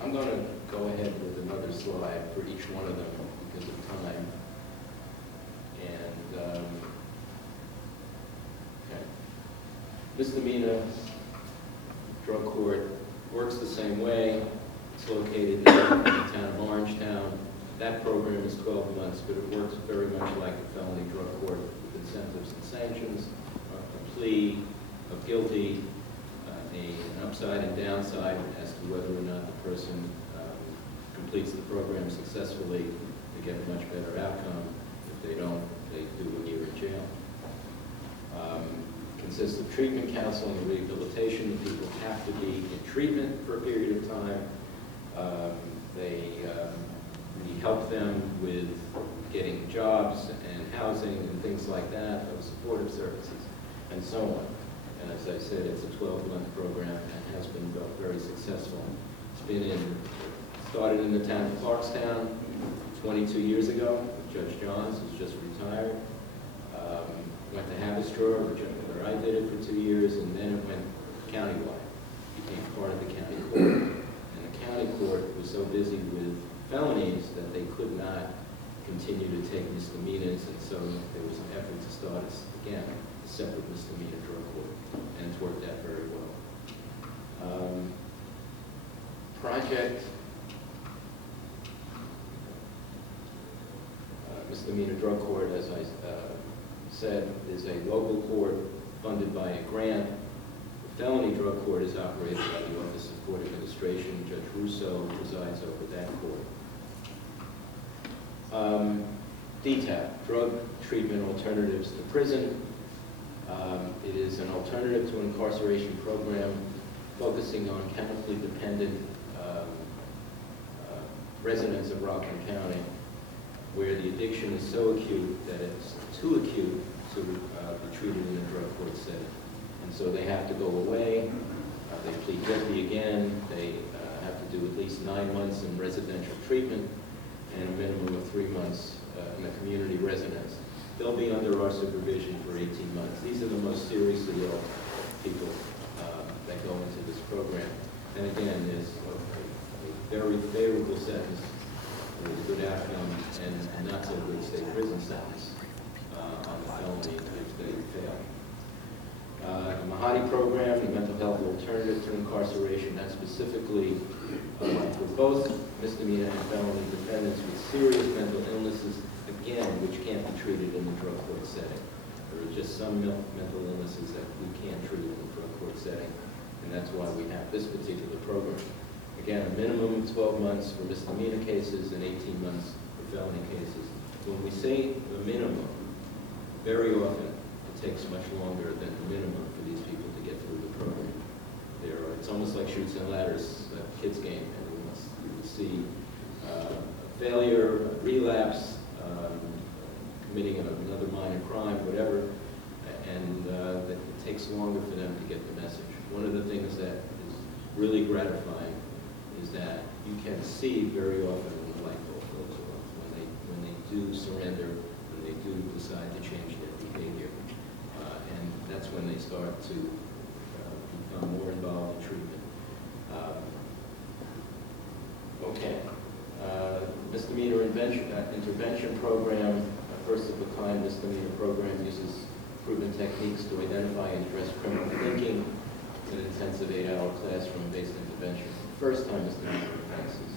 I'm going to go ahead with another slide for each one of them because of time. And okay. Misdemeanor drug court works the same way. It's located in the town of Orangetown. That program is 12 months, but it works very much like a felony drug court with incentives and sanctions, a plea of guilty, an upside and downside as to whether or not the person completes the program successfully. They get a much better outcome. If they don't, they do a year in jail. Consists of treatment, counseling, and rehabilitation. People have to be in treatment for a period of time. We help them with getting jobs and housing and things like that, those supportive services, and so on. And as I said, it's a 12-month program and has been very successful. It's started in the town of Clarkstown 22 years ago with Judge Johns, who's just retired. Went to Havistraw, where I did it for 2 years, and then it went countywide. Became part of the county court. And the county court was so busy with felonies that they could not continue to take misdemeanors, and so there was an effort to start, again, a separate misdemeanor drug court, and it's worked out very well. Project Misdemeanor Drug Court, as I said, is a local court funded by a grant. The felony drug court is operated by the Office of Court Administration. Judge Russo presides over that court. DTAP, Drug Treatment Alternatives to Prison. It is an alternative to an incarceration program focusing on chemically dependent residents of Rockland County, where the addiction is so acute that it's too acute to be treated in a drug court setting. And so they have to go away, they plead guilty again, they have to do at least 9 months in residential treatment and a minimum of 3 months in a community residence. They'll be under our supervision for 18 months. These are the most seriously ill people that go into this program. And again, there's a very favorable sentence with a good outcome and not so good state prison sentence on the felony if they fail. The Mahadi program, the mental health alternative to incarceration, that's specifically for both misdemeanor and felony defendants with serious mental illnesses, again, which can't be treated in the drug court setting. There are just some mental illnesses that we can't treat in the drug court setting, and that's why we have this particular program. Again, a minimum of 12 months for misdemeanor cases and 18 months for felony cases. When we say the minimum, very often it takes much longer than the minimum for these people to get through the program. It's almost like Chutes and Ladders, a kid's game, and we see failure, relapse, committing another minor crime, whatever, and that it takes longer for them to get the message. One of the things that is really gratifying is that you can see very often when the light bulb goes off, when they do surrender, when they do decide to change their behavior. And that's when they start to become more involved in treatment. Misdemeanor intervention program, a first-of-a-kind misdemeanor program uses proven techniques to identify and address criminal thinking in an intensive 8-hour classroom-based intervention. First-time misdemeanor offenses.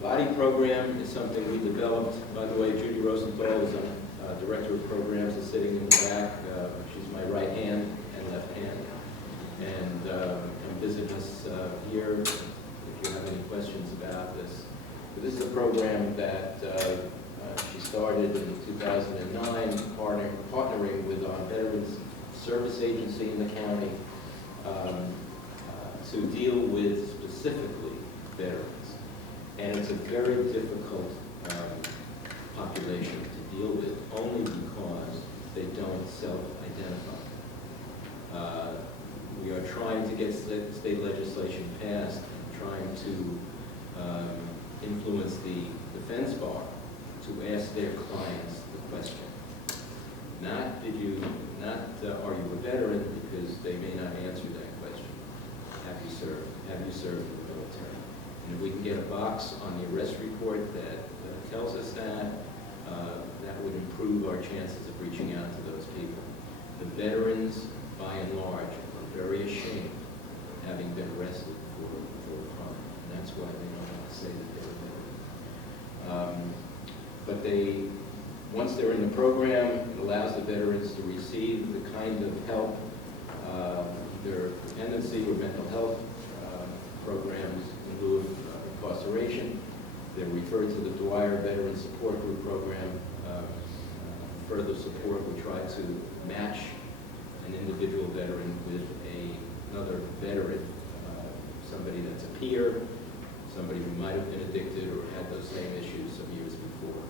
Body program is something we developed. By the way, Judy Rosenthal is our director of programs, is sitting in the back. She's my right hand and left hand. And come visit us here if you have any questions about this. But this is a program that she started in 2009, partnering with our Veterans Service Agency in the county to deal with specifically veterans. And it's a very difficult population to deal with, only because they don't self-identify. We are trying to get state legislation passed, and trying to influence the defense bar to ask their clients the question. Not are you a veteran, because they may not answer that question. Have you served? Have you served in the military? And if we can get a box on the arrest report that tells us that, that would improve our chances of reaching out to those people. The veterans, by and large, are very ashamed of having been arrested for a crime. And that's why they don't want to say that they're a veteran. But once they're in the program, it allows the veterans to receive the kind of help, their dependency or mental health programs in lieu of incarceration. They're referred to the Dwyer Veteran Support Group program. Further support, we try to match an individual veteran with another veteran, somebody that's a peer, somebody who might have been addicted or had those same issues some years before.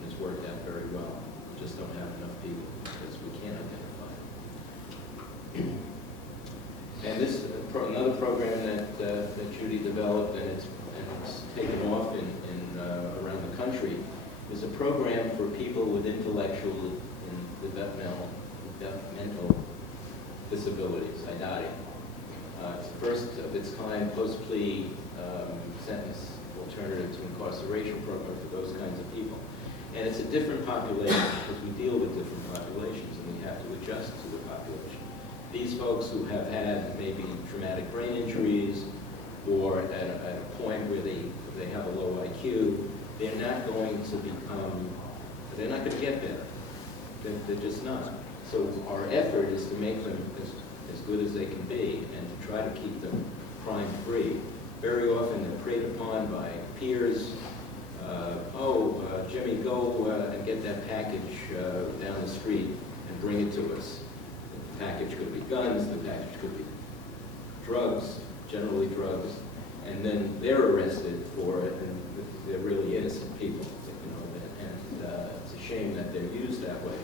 And it's worked out very well. We just don't have enough people because we can't identify. And this another program that Judy developed, and it's taken off in around the country, is a program for people with intellectual and developmental disabilities, IDADI. It's the first of its kind post-plea sentence alternative to incarceration program for those kinds of people. And it's a different population because we deal with different populations and we have to adjust to the population. These folks who have had maybe traumatic brain injuries or at a point where they have a low IQ, they're not going to get better. They're just not. So our effort is to make them as good as they can be and to try to keep them crime-free. Very often they're preyed upon by peers. Jimmy, go and get that package down the street and bring it to us. The package could be guns, the package could be drugs, generally drugs, and then they're arrested for it, and they're really innocent people, and it's a shame that they're used that way.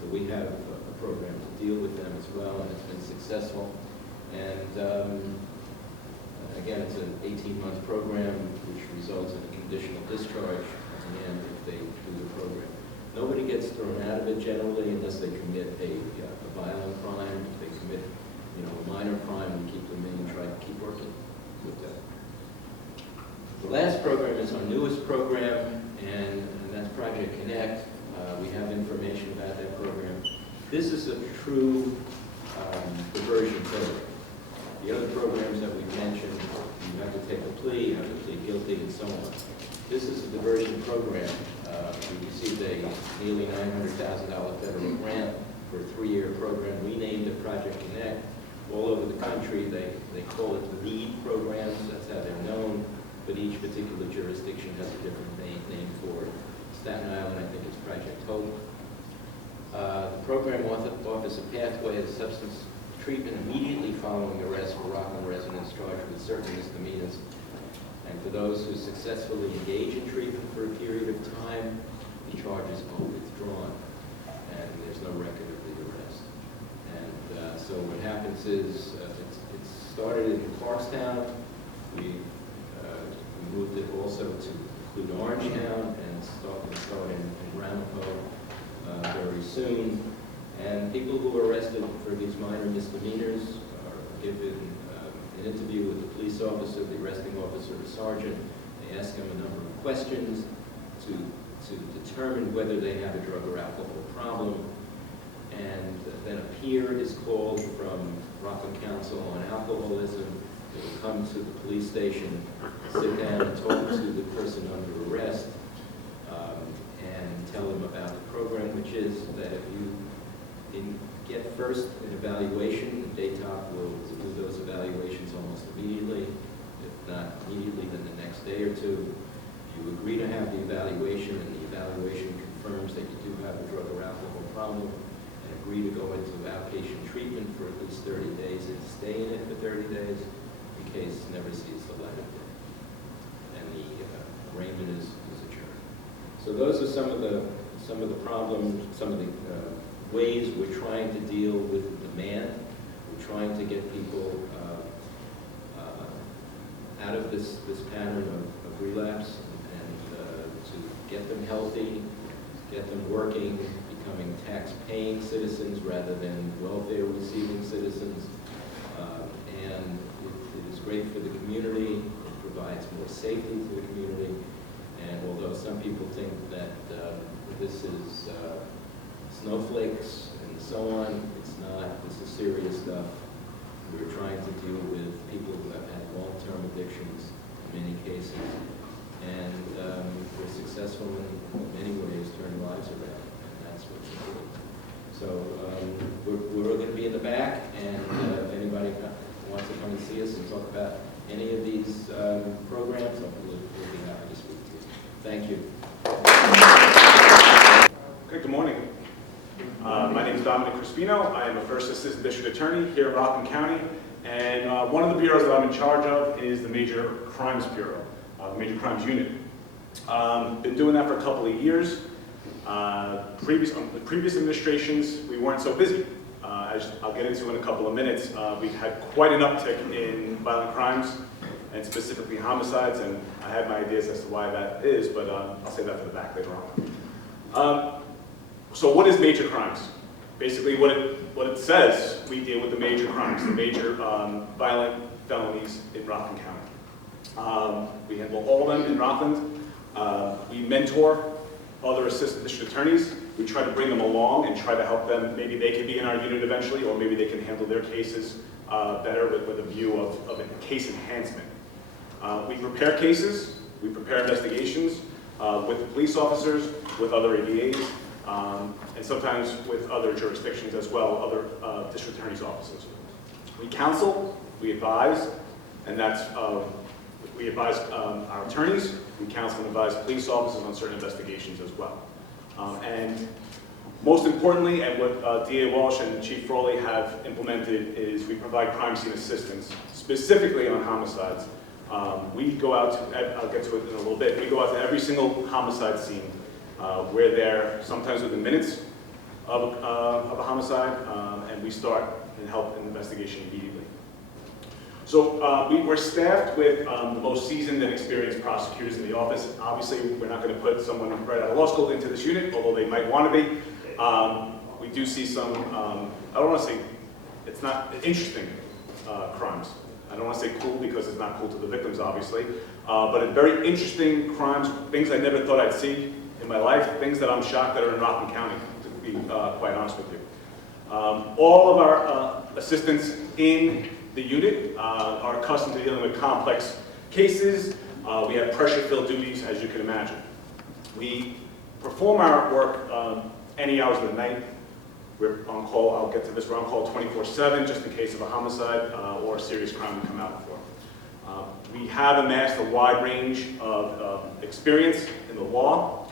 So we have a program to deal with them as well, and it's been successful. And again, it's an 18-month program which results in a conditional discharge at the end if they do the program. Nobody gets thrown out of it generally unless they commit a violent crime. If they commit a minor crime, we keep them in and try to keep working with them. The last program is our newest program, and that's Project Connect. We have information about that program. This is a true diversion program. The other programs that we've mentioned, you have to take a plea, you have to plead guilty, and so on. This is a diversion program. We received a nearly $900,000 federal grant for a 3-year program. We named it Project Connect. All over the country, they call it LEAD programs. That's how they're known. But each particular jurisdiction has a different name for it. Staten Island, I think it's Project Hope. The program offers a pathway to substance treatment immediately following arrest for Rockland residents charged with certain misdemeanors. And for those who successfully engage in treatment for a period of time, the charges are withdrawn, and there's no record of the arrest. And so what happens is, it started in Clarkstown. We moved it also to include Orangetown, and start in Ramapo very soon. And people who are arrested for these minor misdemeanors are given an interview with the police officer, the arresting officer, the sergeant. They ask them a number of questions to determine whether they have a drug or alcohol problem. And then a peer is called from Rockland Council on Alcoholism. They will come to the police station, sit down and talk to the person under arrest, and tell them about the program, which is that if you get first an evaluation, the DATOP will do those evaluations almost immediately. If not immediately, then the next day or two. You agree to have the evaluation, and the evaluation confirms that you do have a drug or alcohol problem, and agree to go into outpatient treatment for at least 30 days and stay in it for 30 days. The case never sees the light of day, and the arraignment is adjourned. So those are some of the problems, some of the ways we're trying to deal with demand. We're trying to get people out of this pattern of relapse, and to get them healthy, get them working, becoming tax-paying citizens rather than welfare-receiving citizens. And it is great for the community. It provides more safety to the community. And although some people think that this is snowflakes and so on, it's not. This is serious stuff. We're trying to deal with people who have had long-term addictions in many cases. And we're successful in many ways turning lives around. And that's what's important. So we're going to be in the back, and if anybody wants to come and see us and talk about any of these programs, we'll be happy to speak to you. Thank you. Okay, good morning. My name is Dominic Crispino. I am a First Assistant District Attorney here in Rockland County, and one of the bureaus that I'm in charge of is the Major Crimes Bureau, the Major Crimes Unit. Been doing that for a couple of years. Previous administrations, we weren't so busy. As I'll get into in a couple of minutes, we've had quite an uptick in violent crimes, and specifically homicides, and I have my ideas as to why that is, but I'll say that for the back later on. So what is major crimes? Basically what it says, we deal with the major crimes, the major violent felonies in Rockland County. We handle all of them in Rockland. We mentor other assistant district attorneys. We try to bring them along and try to help them. Maybe they can be in our unit eventually, or maybe they can handle their cases better with a view of a case enhancement. We prepare cases, we prepare investigations with the police officers, with other ADAs, and sometimes with other jurisdictions as well, other district attorneys' offices. We counsel, we advise, and that's, we advise our attorneys, we counsel and advise police officers on certain investigations as well. And most importantly, and what DA Walsh and Chief Frawley have implemented, is we provide crime scene assistance, specifically on homicides. We go out to, I'll get to it in a little bit, we go out to every single homicide scene. We're there sometimes within minutes of a homicide, and we start and help in the investigation immediately. So we're staffed with the most seasoned and experienced prosecutors in the office. Obviously, we're not going to put someone right out of law school into this unit, although they might want to be. We do see some, I don't want to say, it's not interesting crimes. I don't want to say cool because it's not cool to the victims, obviously, but very interesting crimes, things I never thought I'd see in my life, things that I'm shocked that are in Rockland County, to be quite honest with you. All of our assistants in the unit are accustomed to dealing with complex cases. We have pressure-filled duties, as you can imagine. We perform our work any hours of the night. We're on call, I'll get to this, we're on call 24/7 just in case of a homicide or a serious crime we come out for. We have amassed a wide range of experience in the law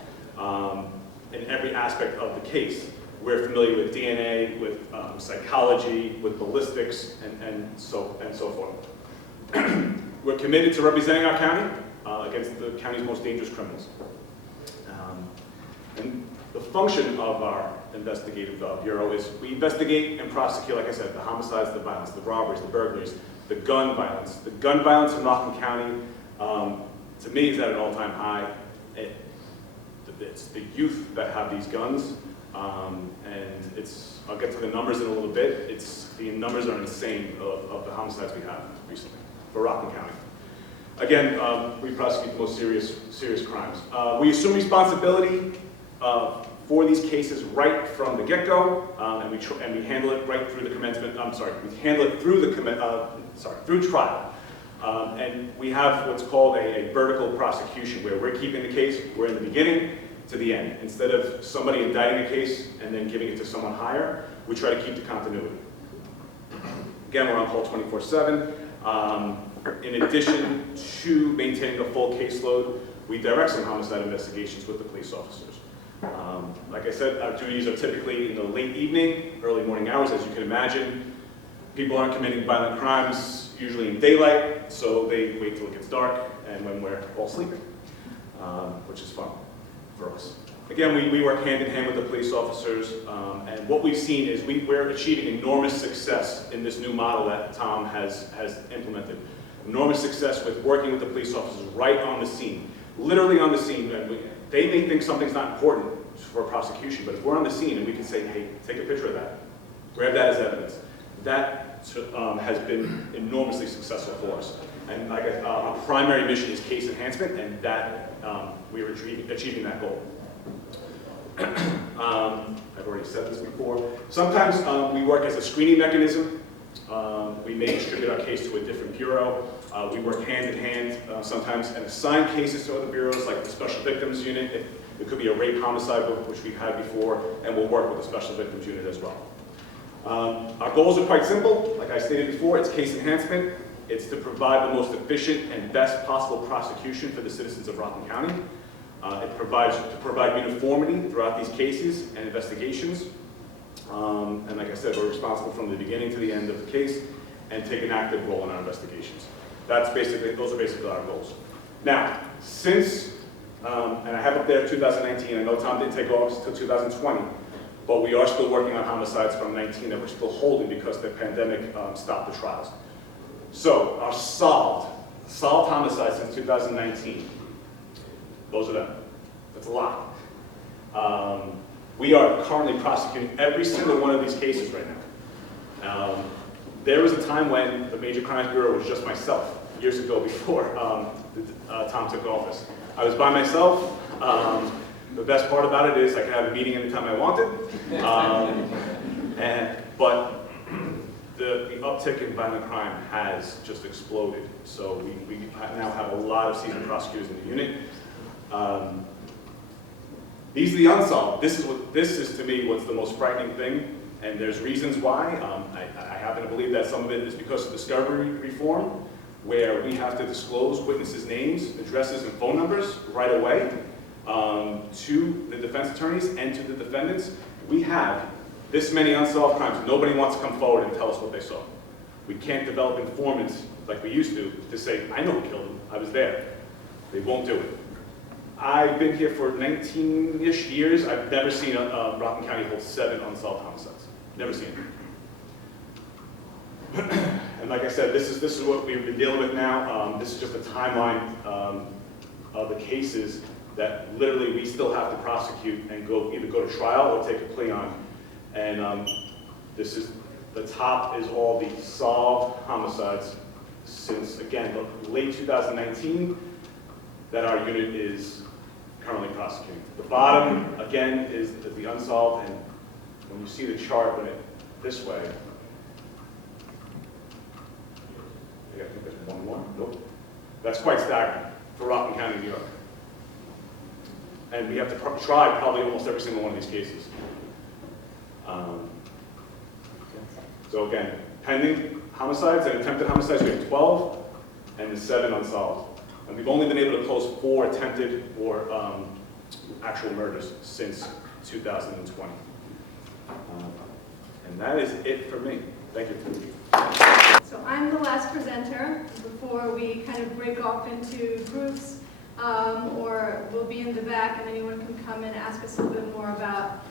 in every aspect of the case. We're familiar with DNA, with psychology, with ballistics, and so forth. We're committed to representing our county against the county's most dangerous criminals. And the function of our investigative bureau is we investigate and prosecute, like I said, the homicides, the violence, the robberies, the burglaries, the gun violence. The gun violence in Rockland County, to me, is at an all-time high. It's the youth that have these guns, and I'll get to the numbers in a little bit. The numbers are insane of the homicides we have recently for Rockland County. Again, we prosecute the most serious crimes. We assume responsibility for these cases right from the get-go, and we handle it right through the commencement. We handle it through through trial. And we have what's called a vertical prosecution, where we're keeping the case, we're in the beginning to the end. Instead of somebody indicting a case and then giving it to someone higher, we try to keep the continuity. Again, we're on call 24/7. In addition to maintaining a full caseload, we direct some homicide investigations with the police officers. Like I said, our duties are typically in the late evening, early morning hours, as you can imagine. People aren't committing violent crimes usually in daylight, so they wait till it gets dark and when we're all sleeping, which is fun for us. Again, we work hand in hand with the police officers, and what we've seen is we're achieving enormous success in this new model that Tom has implemented. Enormous success with working with the police officers right on the scene, literally on the scene. They may think something's not important for prosecution, but if we're on the scene and we can say, hey, take a picture of that, grab that as evidence, that has been enormously successful for us. And our primary mission is case enhancement, and that we are achieving that goal. I've already said this before. Sometimes we work as a screening mechanism. We may distribute our case to a different bureau. We work hand in hand sometimes and assign cases to other bureaus like the Special Victims Unit. It could be a rape homicide, which we've had before, and we'll work with the Special Victims Unit as well. Our goals are quite simple. Like I stated before, it's case enhancement. It's to provide the most efficient and best possible prosecution for the citizens of Rockland County. It provides to provide uniformity throughout these cases and investigations. And like I said, we're responsible from the beginning to the end of the case and take an active role in our investigations. Those are basically our goals. Now, since, and I have up there 2019, I know Tom didn't take office until 2020, but we are still working on homicides from 19 that we're still holding because the pandemic stopped the trials. So our solved homicides since 2019, those are them. That's a lot. We are currently prosecuting every single one of these cases right now. There was a time when the Major Crimes Bureau was just myself, years ago before Tom took office. I was by myself. The best part about it is I could have a meeting anytime I wanted. But the uptick in violent crime has just exploded. So we now have a lot of seasoned prosecutors in the unit. These are the unsolved. This is to me what's the most frightening thing, and there's reasons why. I happen to believe that some of it is because of discovery reform, where we have to disclose witnesses' names, addresses, and phone numbers right away to the defense attorneys and to the defendants. We have this many unsolved crimes. Nobody wants to come forward and tell us what they saw. We can't develop informants like we used to say, I know who killed him, I was there. They won't do it. I've been here for 19-ish years. I've never seen Rockland County hold 7 unsolved homicides. Never seen it. And like I said, this is what we've been dealing with now. This is just a timeline of the cases that literally we still have to prosecute and either go to trial or take a plea on. And this is the top is all the solved homicides since, again, late 2019 that our unit is currently prosecuting. The bottom, again, is the unsolved, and when you see the chart this way, I think there's one more. Nope. That's quite staggering for Rockland County, New York. And we have to try probably almost every single one of these cases. So again, pending homicides and attempted homicides, we have 12, and the 7 unsolved. And we've only been able to close 4 attempted or actual murders since 2020. And that is it for me. Thank you. So I'm the last presenter before we kind of break off into groups, or we'll be in the back and anyone can come and ask us a little bit more about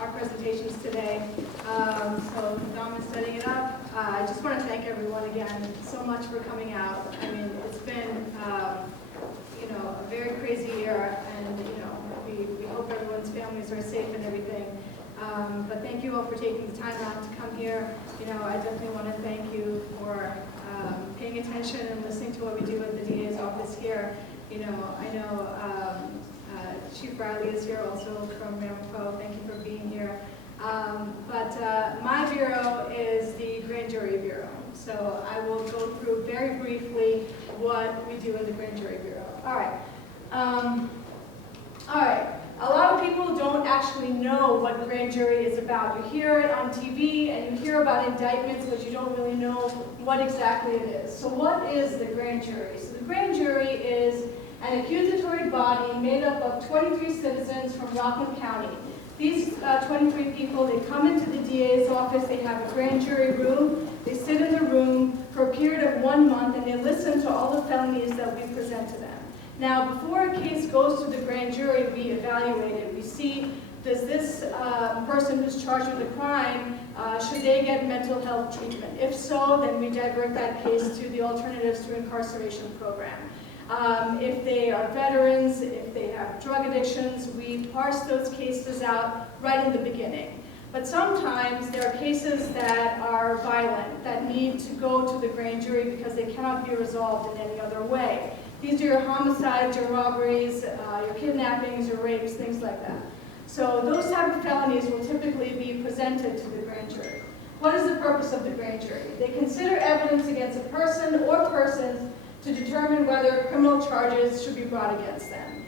our presentations today. So Dom is setting it up. I just want to thank everyone again so much for coming out. I mean, it's been a very crazy year, and we hope everyone's families are safe and everything. But thank you all for taking the time out to come here. I definitely want to thank you for paying attention and listening to what we do at the DA's office here. I know Chief Riley is here also from Ramapo. Thank you for being here. But my bureau is the Grand Jury Bureau. So I will go through very briefly what we do in the Grand Jury Bureau. All right. A lot of people don't actually know what grand jury is about. You hear it on TV and you hear about indictments, but you don't really know what exactly it is. So what is the grand jury? So the grand jury is an accusatory body made up of 23 citizens from Rockland County. These 23 people, they come into the DA's office, they have a grand jury room, they sit in the room for a period of 1 month and they listen to all the felonies that we present to them. Now, before a case goes to the grand jury, we evaluate it. We see, does this person who's charged with a crime, should they get mental health treatment? If so, then we divert that case to the Alternatives to Incarceration program. If they are veterans, if they have drug addictions, we parse those cases out right in the beginning. But sometimes there are cases that are violent, that need to go to the grand jury because they cannot be resolved in any other way. These are your homicides, your robberies, your kidnappings, your rapes, things like that. So those type of felonies will typically be presented to the grand jury. What is the purpose of the grand jury? They consider evidence against a person or persons to determine whether criminal charges should be brought against them.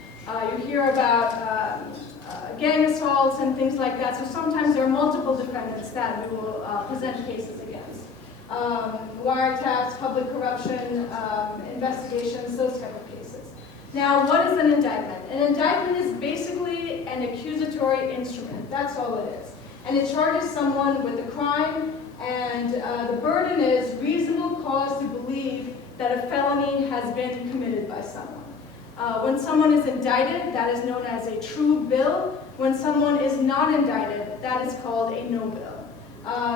You hear about gang assaults and things like that, so sometimes there are multiple defendants that we will present cases against. Wiretaps, public corruption, investigations, those type of cases. Now, what is an indictment? An indictment is basically an accusatory instrument. That's all it is. And it charges someone with a crime, and the burden is reasonable cause to believe that a felony has been committed by someone. When someone is indicted, that is known as a true bill. When someone is not indicted, that is called a no bill.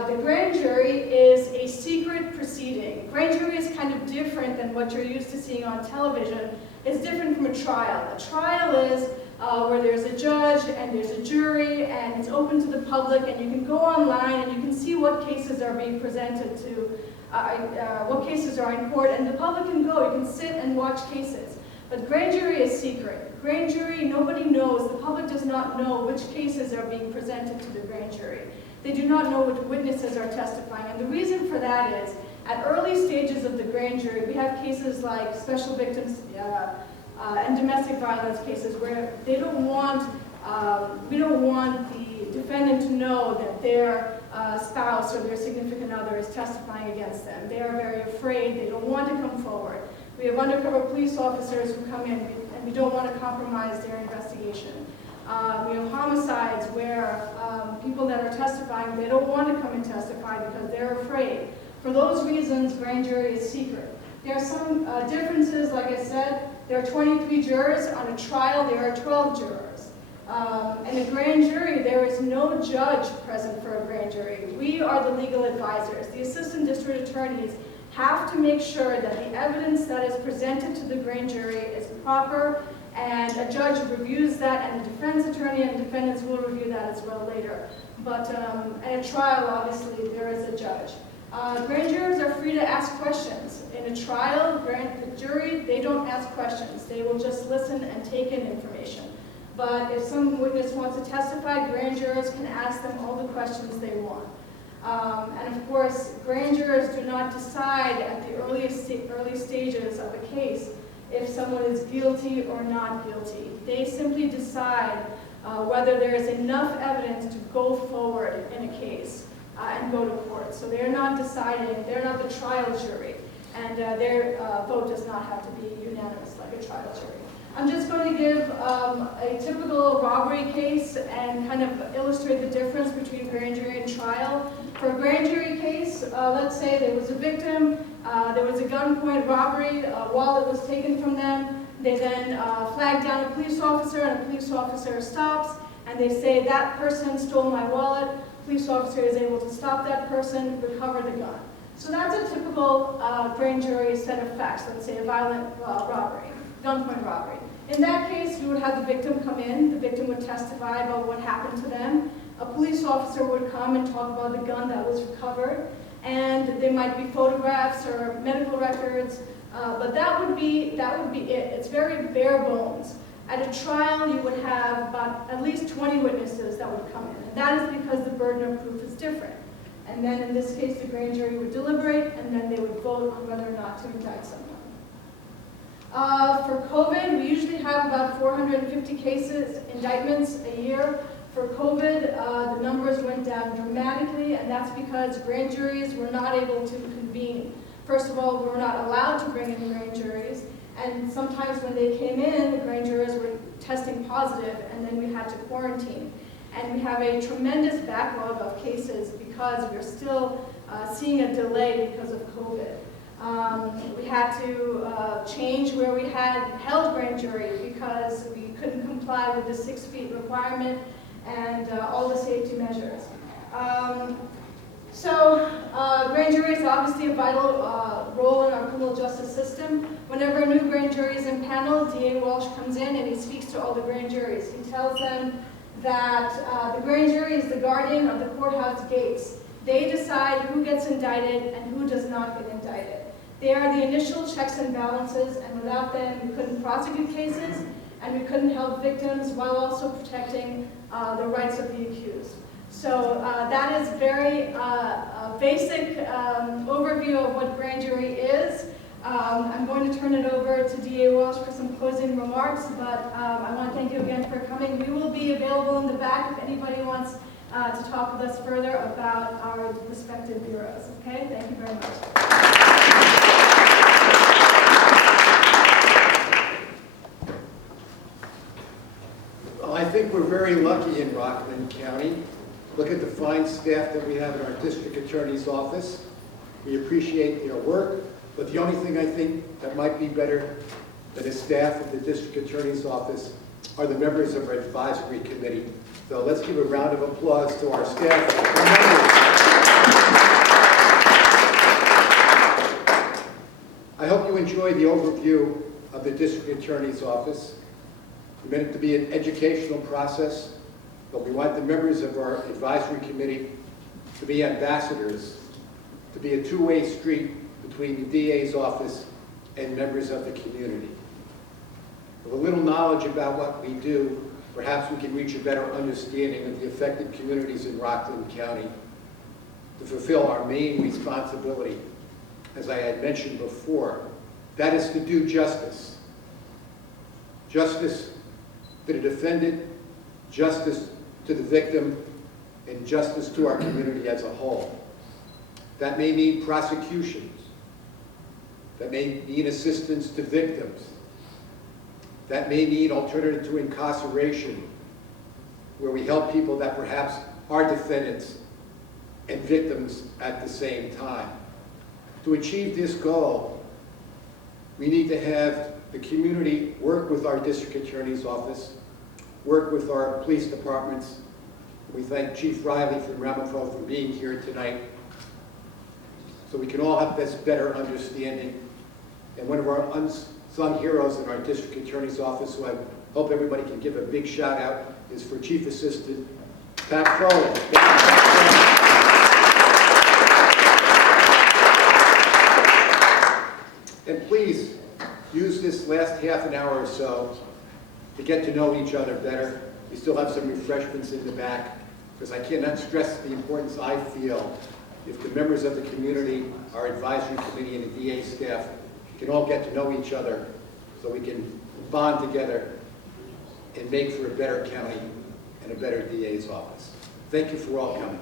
The grand jury is a secret proceeding. Grand jury is kind of different than what you're used to seeing on television. It's different from a trial. A trial is where there's a judge and there's a jury and it's open to the public and you can go online and you can see what cases are being presented to, what cases are in court, and the public can go, you can sit and watch cases. But grand jury is secret. Grand jury, nobody knows, the public does not know which cases are being presented to the grand jury. They do not know which witnesses are testifying, and the reason for that is, at early stages of the grand jury, we have cases like special victims and domestic violence cases where they don't want, we don't want the defendant to know that their spouse or their significant other is testifying against them. They are very afraid, they don't want to come forward. We have undercover police officers who come in and we don't want to compromise their investigation. We have homicides where people that are testifying, they don't want to come and testify because they're afraid. For those reasons, grand jury is secret. There are some differences, like I said. There are 23 jurors. On a trial, there are 12 jurors. In a grand jury, there is no judge present for a grand jury. We are the legal advisors. The assistant district attorneys have to make sure that the evidence that is presented to the grand jury is proper, and a judge reviews that, and the defense attorney and defendants will review that as well later. But at a trial, obviously, there is a judge. Grand jurors are free to ask questions. In a trial, the jury, they don't ask questions. They will just listen and take in information. But if some witness wants to testify, grand jurors can ask them all the questions they want. And of course, grand jurors do not decide at the early stages of a case if someone is guilty or not guilty. They simply decide whether there is enough evidence to go forward in a case and go to court. So they're not deciding, they're not the trial jury, and their vote does not have to be unanimous like a trial jury. I'm just going to give a typical robbery case and kind of illustrate the difference between grand jury and trial. For a grand jury case, let's say there was a victim, there was a gunpoint robbery, a wallet was taken from them, they then flag down a police officer and a police officer stops and they say that person stole my wallet, police officer is able to stop that person, recover the gun. So that's a typical grand jury set of facts, let's say a violent robbery, gunpoint robbery. In that case, you would have the victim come in, the victim would testify about what happened to them, a police officer would come and talk about the gun that was recovered, and there might be photographs or medical records, but that would be it. It's very bare bones. At a trial, you would have about at least 20 witnesses that would come in, and that is because the burden of proof is different. And then in this case, the grand jury would deliberate, and then they would vote on whether or not to indict someone. For COVID, we usually have about 450 cases, indictments a year. For COVID, the numbers went down dramatically, and that's because grand juries were not able to convene. First of all, we were not allowed to bring in grand juries, and sometimes when they came in, the grand jurors were testing positive, and then we had to quarantine. And we have a tremendous backlog of cases because we're still seeing a delay because of COVID. We had to change where we had held grand juries because we couldn't comply with the 6 feet requirement and all the safety measures. Grand jury is obviously a vital role in our criminal justice system. Whenever a new grand jury is impaneled, DA Walsh comes in and he speaks to all the grand juries. He tells them that the grand jury is the guardian of the courthouse gates. They decide who gets indicted and who does not get indicted. They are the initial checks and balances, and without them, we couldn't prosecute cases, and we couldn't help victims while also protecting the rights of the accused. So that is very basic overview of what grand jury is. I'm going to turn it over to DA Walsh for some closing remarks, but I want to thank you again for coming. We will be available in the back if anybody wants to talk with us further about our respective bureaus. Okay, thank you very much. Well, I think we're very lucky in Rockland County. Look at the fine staff that we have in our district attorney's office. We appreciate their work, but the only thing I think that might be better than the staff of the district attorney's office are the members of our advisory committee. So let's give a round of applause to our staff and members. I hope you enjoyed the overview of the district attorney's office. We meant it to be an educational process, but we want the members of our advisory committee to be ambassadors, to be a two-way street between the DA's office and members of the community. With a little knowledge about what we do, perhaps we can reach a better understanding of the affected communities in Rockland County to fulfill our main responsibility, as I had mentioned before, that is to do justice. Justice to the defendant, justice to the victim, and justice to our community as a whole. That may need prosecutions. That may need assistance to victims. That may need alternative to incarceration, where we help people that perhaps are defendants and victims at the same time. To achieve this goal, we need to have the community work with our district attorney's office, work with our police departments. We thank Chief Riley from Ramapo for being here tonight, so we can all have this better understanding. And one of our unsung heroes in our district attorney's office, who I hope everybody can give a big shout out, is for Chief Assistant Pat Crowley. And please use this last half an hour or so to get to know each other better. We still have some refreshments in the back, because I cannot stress the importance I feel if the members of the community, our advisory committee, and the DA staff can all get to know each other so we can bond together and make for a better county and a better DA's office. Thank you for all coming.